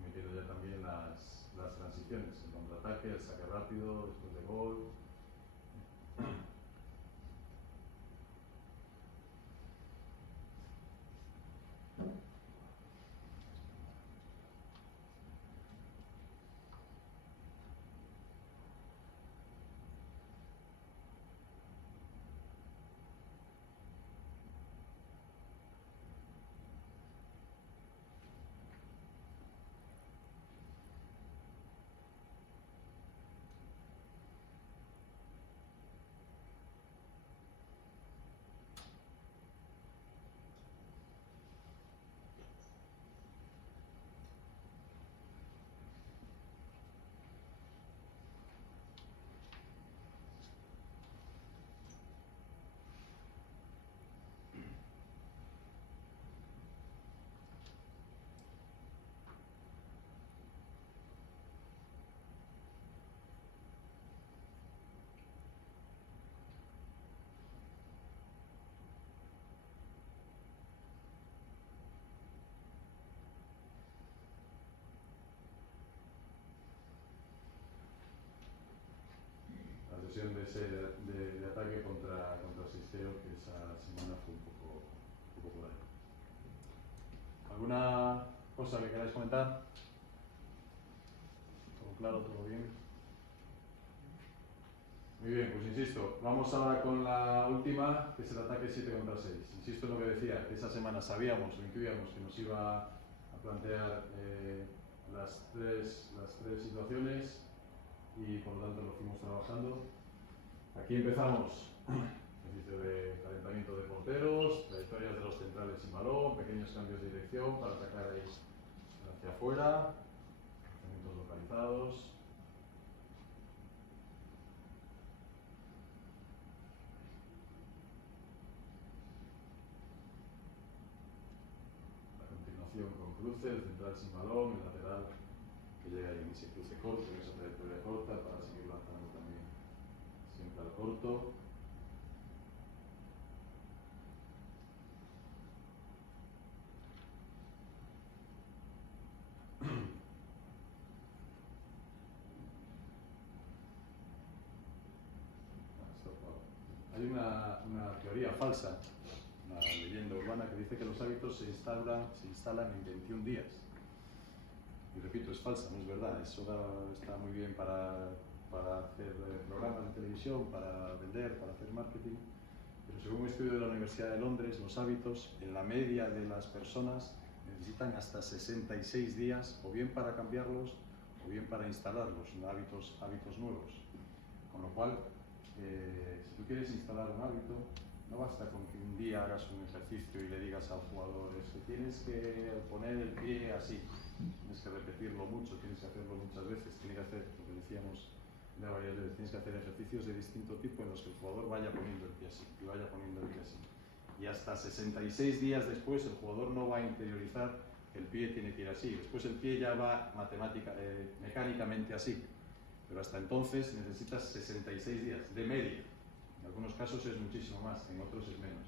metiendo ya también las transiciones, el contraataque, el saque rápido, después de gol. Sesión de ataque contra Sisteo, que esa semana fue un poco por ahí. ¿Alguna cosa que queráis comentar? ¿Todo claro? ¿Todo bien? Muy bien, pues insisto, vamos ahora con la última, que es el ataque 7 contra 6. Insisto en lo que decía, que esa semana sabíamos o intuíamos que nos iba a plantear las tres situaciones. y por lo tanto lo fuimos trabajando. Aquí empezamos ejercicio de calentamiento de porteros, trayectorias de los centrales sin balón, pequeños cambios de dirección para atacar ahí hacia afuera, lanzamientos localizados. A continuación con cruce, el central sin balón, el lateral que llega ahí en ese cruce corto, en esa trayectoria corta para seguir lanzando también siempre al corto. Hay una teoría falsa, una leyenda urbana que dice que los hábitos se instalan en 21 días. Y repito, es falsa, no es verdad. Eso está muy bien para hacer programas de televisión, para vender, para hacer marketing. Pero según un estudio de la Universidad de Londres, los hábitos en la media de las personas necesitan hasta 66 días, o bien para cambiarlos, o bien para instalarlos, hábitos nuevos. Con lo cual, si tú quieres instalar un hábito, no basta con que un día hagas un ejercicio y le digas al jugador que tienes que poner el pie así, tienes que repetirlo mucho, tienes que hacerlo muchas veces, tienes que hacer, lo que decíamos ya varias veces, tienes que hacer ejercicios de distinto tipo en los que el jugador vaya poniendo el pie así, y vaya poniendo el pie así. Y hasta 66 días después el jugador no va a interiorizar que el pie tiene que ir así, después el pie ya va mecánicamente así. Pero hasta entonces necesitas 66 días de media. En algunos casos es muchísimo más, en otros es menos.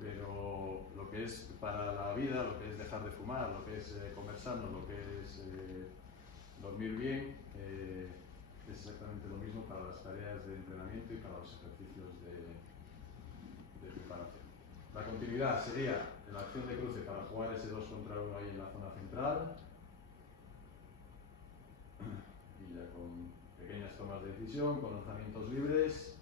Pero lo que es para la vida, lo que es dejar de fumar, lo que es comer sano, lo que es dormir bien, es exactamente lo mismo para las tareas de entrenamiento y para los ejercicios de preparación. La continuidad sería la acción de cruce para jugar ese 2 contra 1 ahí en la zona central. Y ya con pequeñas tomas de decisión, con lanzamientos libres.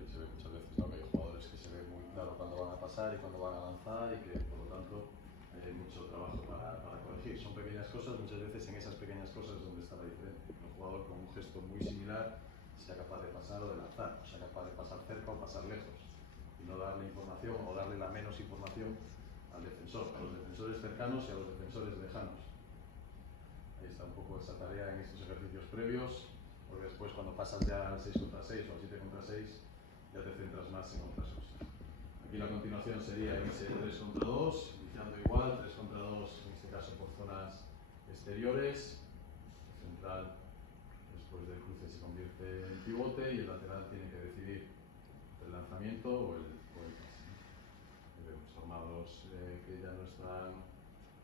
Ahí se ve muchas veces, ¿no?, que hay jugadores que se ve muy claro cuando van a pasar y cuando van a lanzar, y que por lo tanto hay mucho trabajo para corregir. Son pequeñas cosas, muchas veces en esas pequeñas cosas es donde está la diferencia. Un jugador con un gesto muy similar sea capaz de pasar o de lanzar, o sea capaz de pasar cerca o pasar lejos, y no darle información o darle la menos información al defensor, a los defensores cercanos y a los defensores lejanos. Ahí está un poco esa tarea en estos ejercicios previos, porque después cuando pasas ya al 6 contra 6 o al 7 contra 6 ya te centras más en otras cosas. Aquí la continuación sería ese 3 contra 2, iniciando igual, 3 contra 2, en este caso por zonas exteriores. El central, después del cruce, se convierte en pivote y el lateral tiene que decidir el lanzamiento o el pase. Vemos armados que ya no están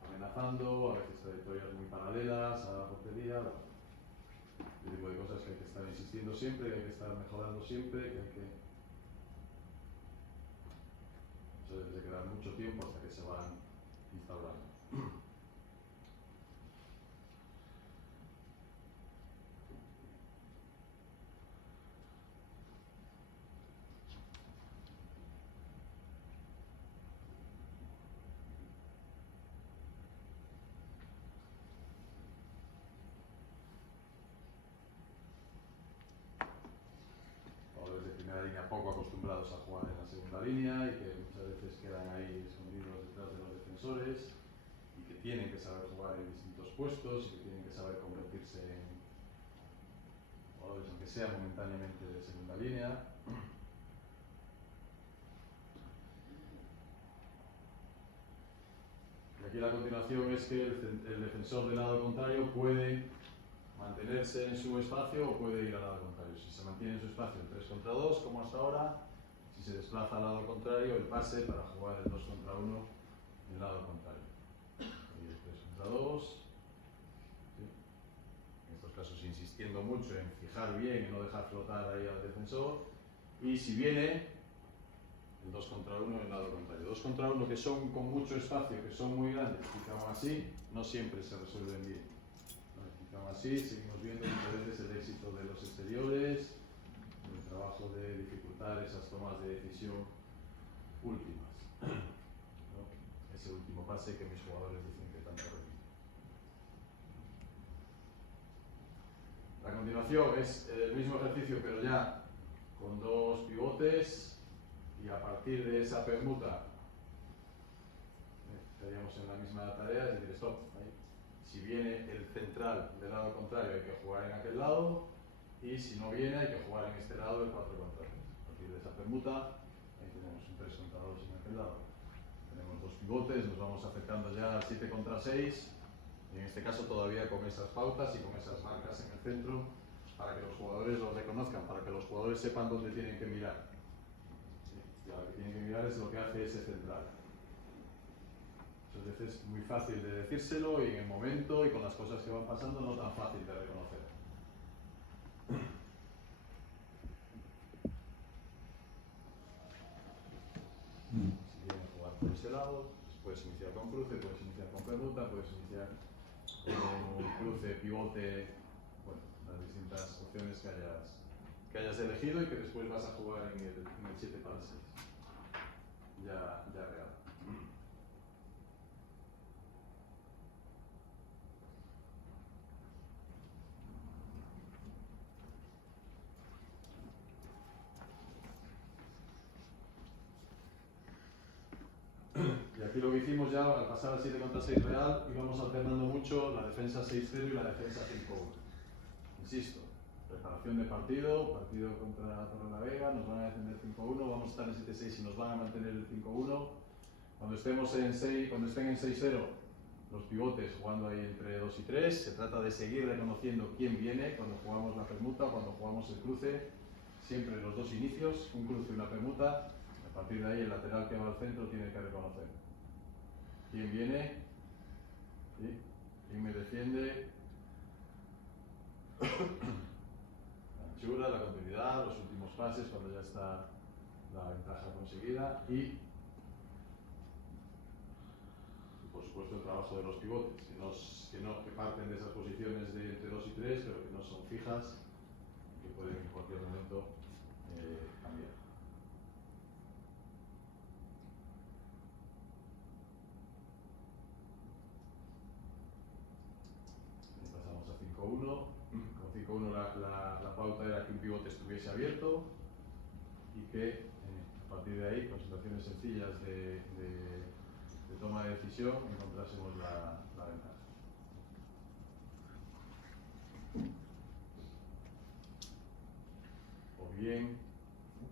amenazando, a veces trayectorias muy paralelas a la portería. Este tipo de cosas que hay que estar insistiendo siempre, que hay que estar mejorando siempre, que hay que... Eso debe de quedar mucho tiempo hasta que se van instaurando. Jugadores de primera línea poco acostumbrados a jugar en la segunda línea y que muchas veces quedan ahí escondidos detrás de los defensores, y que tienen que saber jugar en distintos puestos y que tienen que saber convertirse en jugadores, aunque sea momentáneamente, de segunda línea. Y aquí aquí la continuación es que el defensor del lado contrario puede mantenerse en su espacio o puede ir al lado contrario. Si se mantiene en su espacio el 3 contra 2, como hasta ahora, si se desplaza al lado contrario, el pase para jugar el 2 contra 1 en el lado contrario. Y el 3 contra 2, ¿sí? En estos casos insistiendo mucho en fijar bien y no dejar flotar ahí al defensor. Y si viene el 2 contra 1 en el lado contrario. 2 contra 1 que son con mucho espacio, que son muy grandes, y que aún así no siempre se resuelven bien. Y aún así seguimos viendo muchas veces el éxito de los exteriores, el trabajo de dificultar esas tomas de decisión últimas. ¿No? Ese último pase que mis jugadores dicen que tanto repiten. La continuación es el mismo ejercicio, pero ya con dos pivotes. Y a partir de esa permuta, estaríamos en la misma tarea, es decir, stop. Ahí. Si viene el central del lado contrario, hay que jugar en aquel lado, y si no viene, hay que jugar en este lado el 4 contra 3. A partir de esa permuta, ahí tenemos un 3 contra 2 en aquel lado. Tenemos dos pivotes, nos vamos acercando ya al 7 contra 6, y en este caso todavía con esas pautas y con esas marcas en el centro, para que los jugadores los reconozcan, para que los jugadores sepan dónde tienen que mirar. Lo que tienen que mirar es lo que hace ese central. Muchas veces muy fácil de decírselo y en el momento y con las cosas que van pasando no tan fácil de reconocer. Si quieren jugar por ese lado, puedes iniciar con cruce, puedes iniciar con permuta, puedes iniciar con cruce, pivote, bueno, las distintas opciones que hayas elegido y que después vas a jugar en el 7 para 6. Ya real. Y aquí lo que hicimos ya, al pasar al 7 contra 6 real, íbamos alternando mucho la defensa 6-0 y la defensa 5-1. Insisto, preparación de partido contra Torrelavega, nos van a defender 5-1, vamos a estar en 7-6 y nos van a mantener el 5-1. Cuando estén en 6-0, los pivotes jugando ahí entre 2 y 3, se trata de seguir reconociendo quién viene cuando jugamos la permuta o cuando jugamos el cruce, siempre los dos inicios, un cruce y una permuta. A partir de ahí el lateral que va al centro tiene que reconocer quién viene, ¿sí? Quién me defiende, la anchura, la continuidad, los últimos pases cuando ya está la ventaja conseguida y por supuesto el trabajo de los pivotes, que parten de esas posiciones de entre 2 y 3, pero que no son fijas y que pueden en cualquier momento cambiar. Y pasamos a 5-1. Con 5-1 la pauta era que un pivote estuviese abierto y que a partir de ahí, con situaciones sencillas de toma de decisión, encontrásemos la ventaja. O bien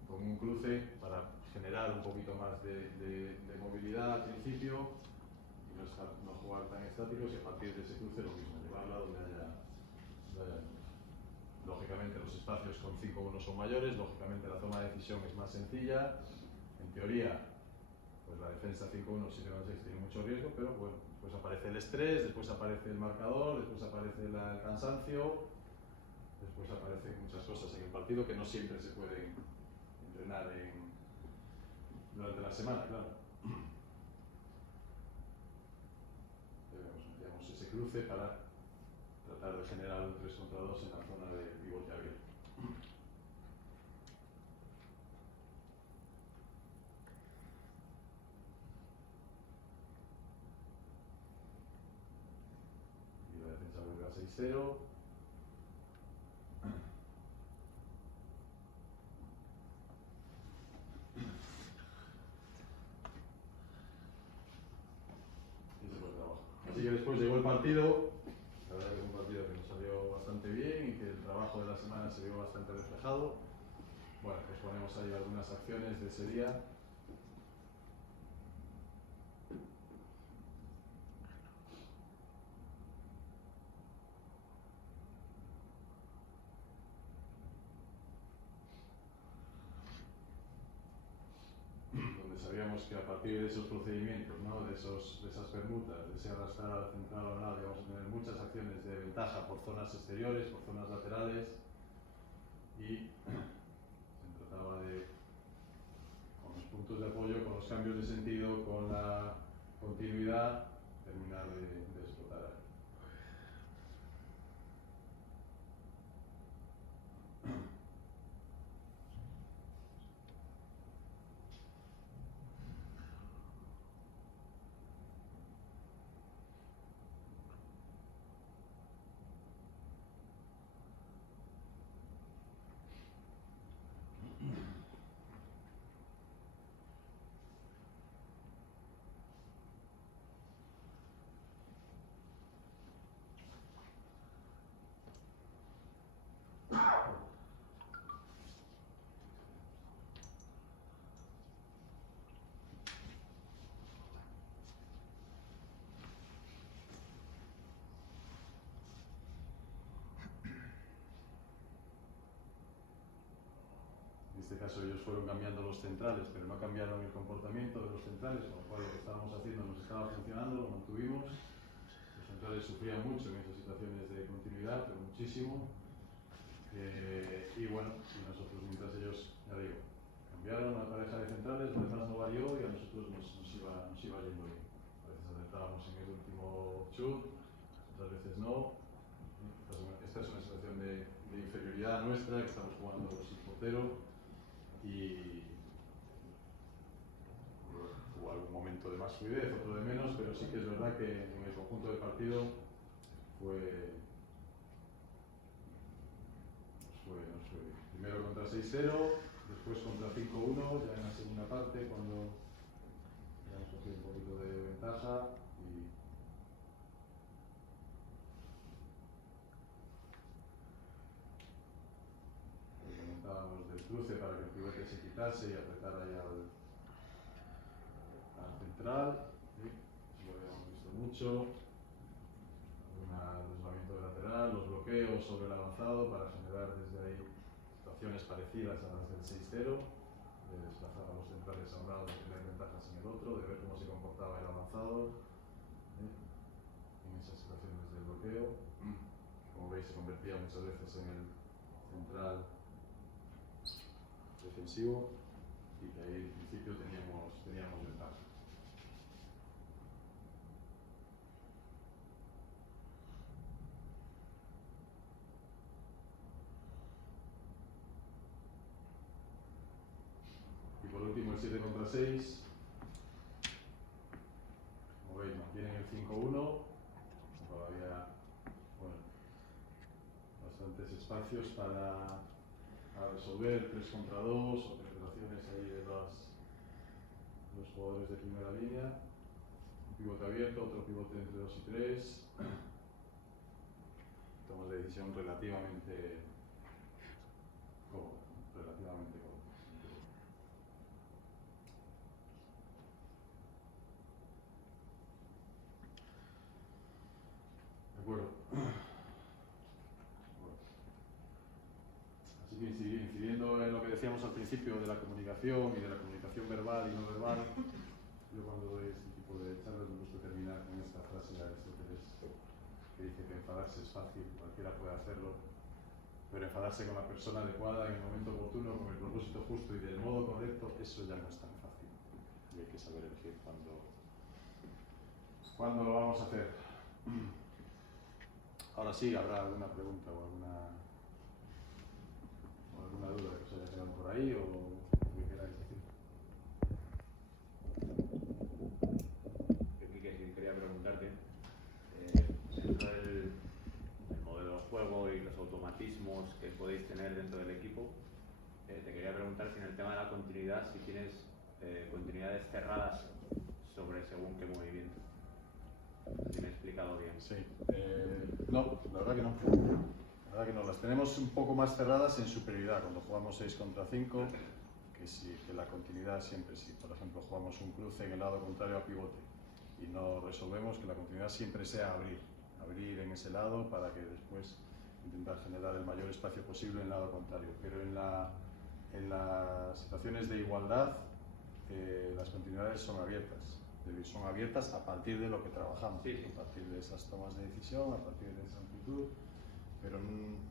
con un cruce para generar un poquito más de movilidad al principio y no jugar tan estáticos, y a partir de ese cruce lo mismo, llevarla donde haya lógicamente los espacios con 5-1 son mayores, lógicamente la toma de decisión es más sencilla, en teoría pues la defensa 5-1 7-6 tiene mucho riesgo, pero bueno, después aparece el estrés, después aparece el marcador, después aparece el cansancio, después aparecen muchas cosas en el partido que no siempre se pueden entrenar durante la semana, claro. Metíamos ese cruce para tratar de generar un 3 contra 2 en la zona de pivote abierto. Y la defensa vuelve a 6-0. Así que después llegó el partido, la verdad que es un partido que nos salió bastante bien y que el trabajo de la semana se vio bastante reflejado. Bueno, pues ponemos ahí algunas acciones de ese día. sabíamos que a partir de esos procedimientos, ¿no? de esas permutas, de ese arrastrar al central o nada, íbamos a tener muchas acciones de ventaja por zonas exteriores, por zonas laterales, y se trataba de, con los puntos de apoyo, con los cambios de sentido, con la continuidad, terminar de explotar ahí. En este caso ellos fueron cambiando los centrales, pero no cambiaron el comportamiento de los centrales, con lo cual lo que estábamos haciendo nos estaba funcionando, lo mantuvimos. Los centrales sufrían mucho en esas situaciones de continuidad, pero muchísimo. Y bueno, y nosotros mientras ellos, ya digo, cambiaron la pareja de centrales, lo demás no varió y a nosotros nos iba yendo bien. A veces acertábamos en el último chut, otras veces no. Esta es una situación de inferioridad nuestra, que estamos jugando sin portero. Y hubo algún momento de más fluidez, otro de menos, pero sí que es verdad que en el conjunto del partido nos fue bien. Primero contra 6-0, después contra 5-1, ya en la segunda parte, cuando ya hemos cogido un poquito de ventaja. Y comentábamos del cruce para que el pivote se quitase y apretara ya al central, ¿sí? Lo habíamos visto mucho, un desviamiento de lateral, los bloqueos sobre el avanzado para generar desde ahí situaciones parecidas a las del 6-0, de desplazar a los centrales a un lado y tener ventajas en el otro, de ver cómo se comportaba el avanzado, ¿sí? En esas situaciones de bloqueo, como veis se convertía muchas veces en el central defensivo y que ahí en principio teníamos ventaja. Y por último el 7 contra 6, como veis mantienen el 5-1, todavía bueno, bastantes espacios para resolver 3 contra 2 o penetraciones ahí de los jugadores de primera línea, un pivote abierto, otro pivote entre 2 y 3, tomas de decisión relativamente cómoda. De acuerdo. Así que incidiendo en lo que decíamos al principio de la comunicación y de la comunicación verbal y no verbal, yo cuando doy este tipo de charlas me gusta terminar con esta frase de Aristóteles que dice que enfadarse es fácil, cualquiera puede hacerlo, pero enfadarse con la persona adecuada en el momento oportuno, con el propósito justo y del modo correcto, eso ya no es tan fácil. Y hay que saber elegir cuándo lo vamos a hacer. Ahora sí, ¿habrá alguna pregunta o alguna duda que os haya quedado por ahí o que queráis decir? Yo quería preguntarte, dentro del modelo de juego y los automatismos que podéis tener dentro del equipo, te quería preguntar si en el tema de la continuidad, si tienes continuidades cerradas sobre según qué movimiento. Si me he explicado bien. Sí, no, la verdad que no. La verdad que no, las tenemos un poco más cerradas en superioridad, cuando jugamos 6 contra 5, que sí, que la continuidad siempre sí. Por ejemplo, jugamos un cruce en el lado contrario a pivote y no resolvemos, que la continuidad siempre sea abrir en ese lado para que después intentar generar el mayor espacio posible en el lado contrario. Pero en las situaciones de igualdad las continuidades son abiertas. Son abiertas a partir de lo que trabajamos, Sí, sí. a partir de esas tomas de decisión, a partir de esa amplitud, pero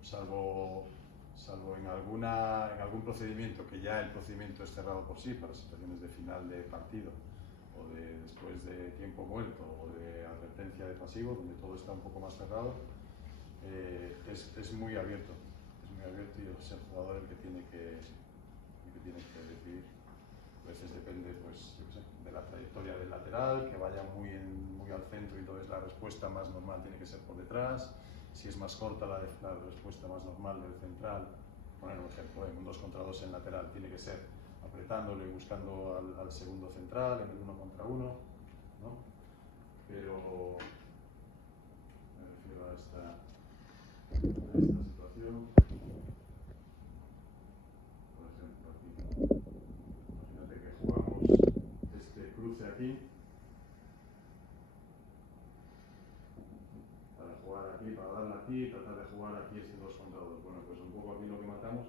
salvo en algún procedimiento, que ya el procedimiento es cerrado por sí, para situaciones de final de partido, o de después de tiempo muerto, o de advertencia de pasivo, donde todo está un poco más cerrado, es muy abierto. Es muy abierto y es el jugador el que tiene que decidir. A veces depende, pues, yo qué sé, de la trayectoria del lateral, que vaya muy al centro y entonces la respuesta más normal tiene que ser por detrás. Si es más corta la respuesta más normal del central, poner un ejemplo, en un 2 contra 2 en lateral, tiene que ser apretándolo y buscando al segundo central en el 1 contra 1, ¿no? Pero me refiero a esta situación. Por ejemplo, aquí, imagínate que jugamos este cruce aquí, para darle aquí y tratar de jugar aquí este 2 contra 2. Bueno, pues un poco aquí lo que matamos.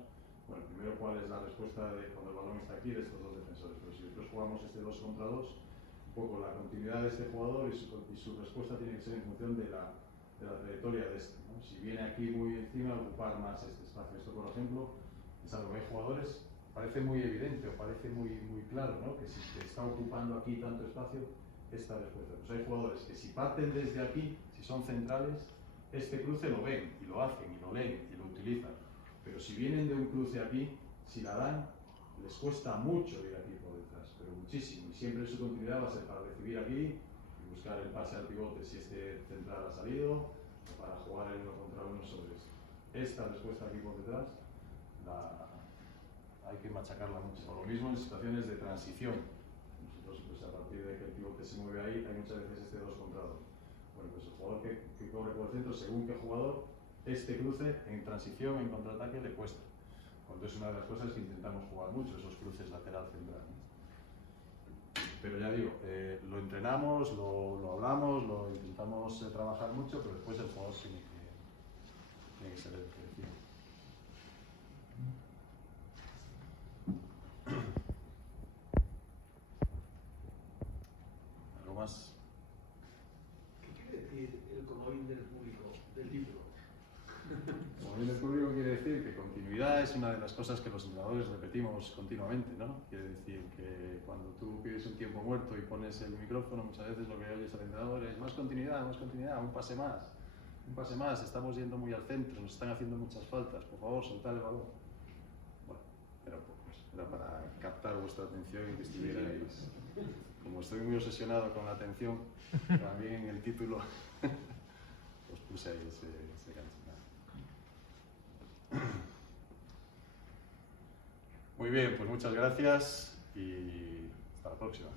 Bueno, primero, ¿cuál es la respuesta de cuando el balón está aquí de estos dos defensores? Pero si nosotros jugamos este 2 contra 2, un poco la continuidad de este jugador y su respuesta tiene que ser en función de la trayectoria de este, ¿no? Si viene aquí muy encima, ocupar más este espacio. Esto, por ejemplo, es algo que hay jugadores, parece muy evidente o parece muy claro, ¿no? Que si te está ocupando aquí tanto espacio, esta respuesta. Pues hay jugadores que si parten desde aquí, si son centrales, este cruce lo ven y lo hacen y lo leen y lo utilizan. Pero si vienen de un cruce aquí, si la dan, les cuesta mucho ir aquí por detrás, pero muchísimo. Y siempre su continuidad va a ser para recibir aquí y buscar el pase al pivote si este central ha salido, o para jugar el 1 contra 1 sobre este. Esta respuesta aquí por detrás, hay que machacarla mucho. O lo mismo en situaciones de transición. Nosotros, pues a partir de que el pivote se mueve ahí, hay muchas veces este 2 contra 2. Bueno, pues el jugador que corre por el centro, según qué jugador, este cruce en transición, en contraataque, le cuesta. Cuando es una de las cosas que intentamos jugar mucho, esos cruces lateral-central, ¿no? Pero ya digo, lo entrenamos, lo hablamos, lo intentamos trabajar mucho, pero después el jugador tiene que ser el que decide. ¿Algo más? ¿Qué quiere decir el comodín del público, del título? Como bien el público quiere decir que continuidad es una de las cosas que los entrenadores repetimos continuamente, ¿no? Quiere decir que cuando tú pides un tiempo muerto y pones el micrófono, muchas veces lo que oyes al entrenador es más continuidad, un pase más, estamos yendo muy al centro, nos están haciendo muchas faltas, por favor, soltad el balón. Bueno, era para captar vuestra atención y que estuvierais... Como estoy muy obsesionado con la atención, también en el título os puse ahí ese gancho. Muy bien, pues muchas gracias y hasta la próxima.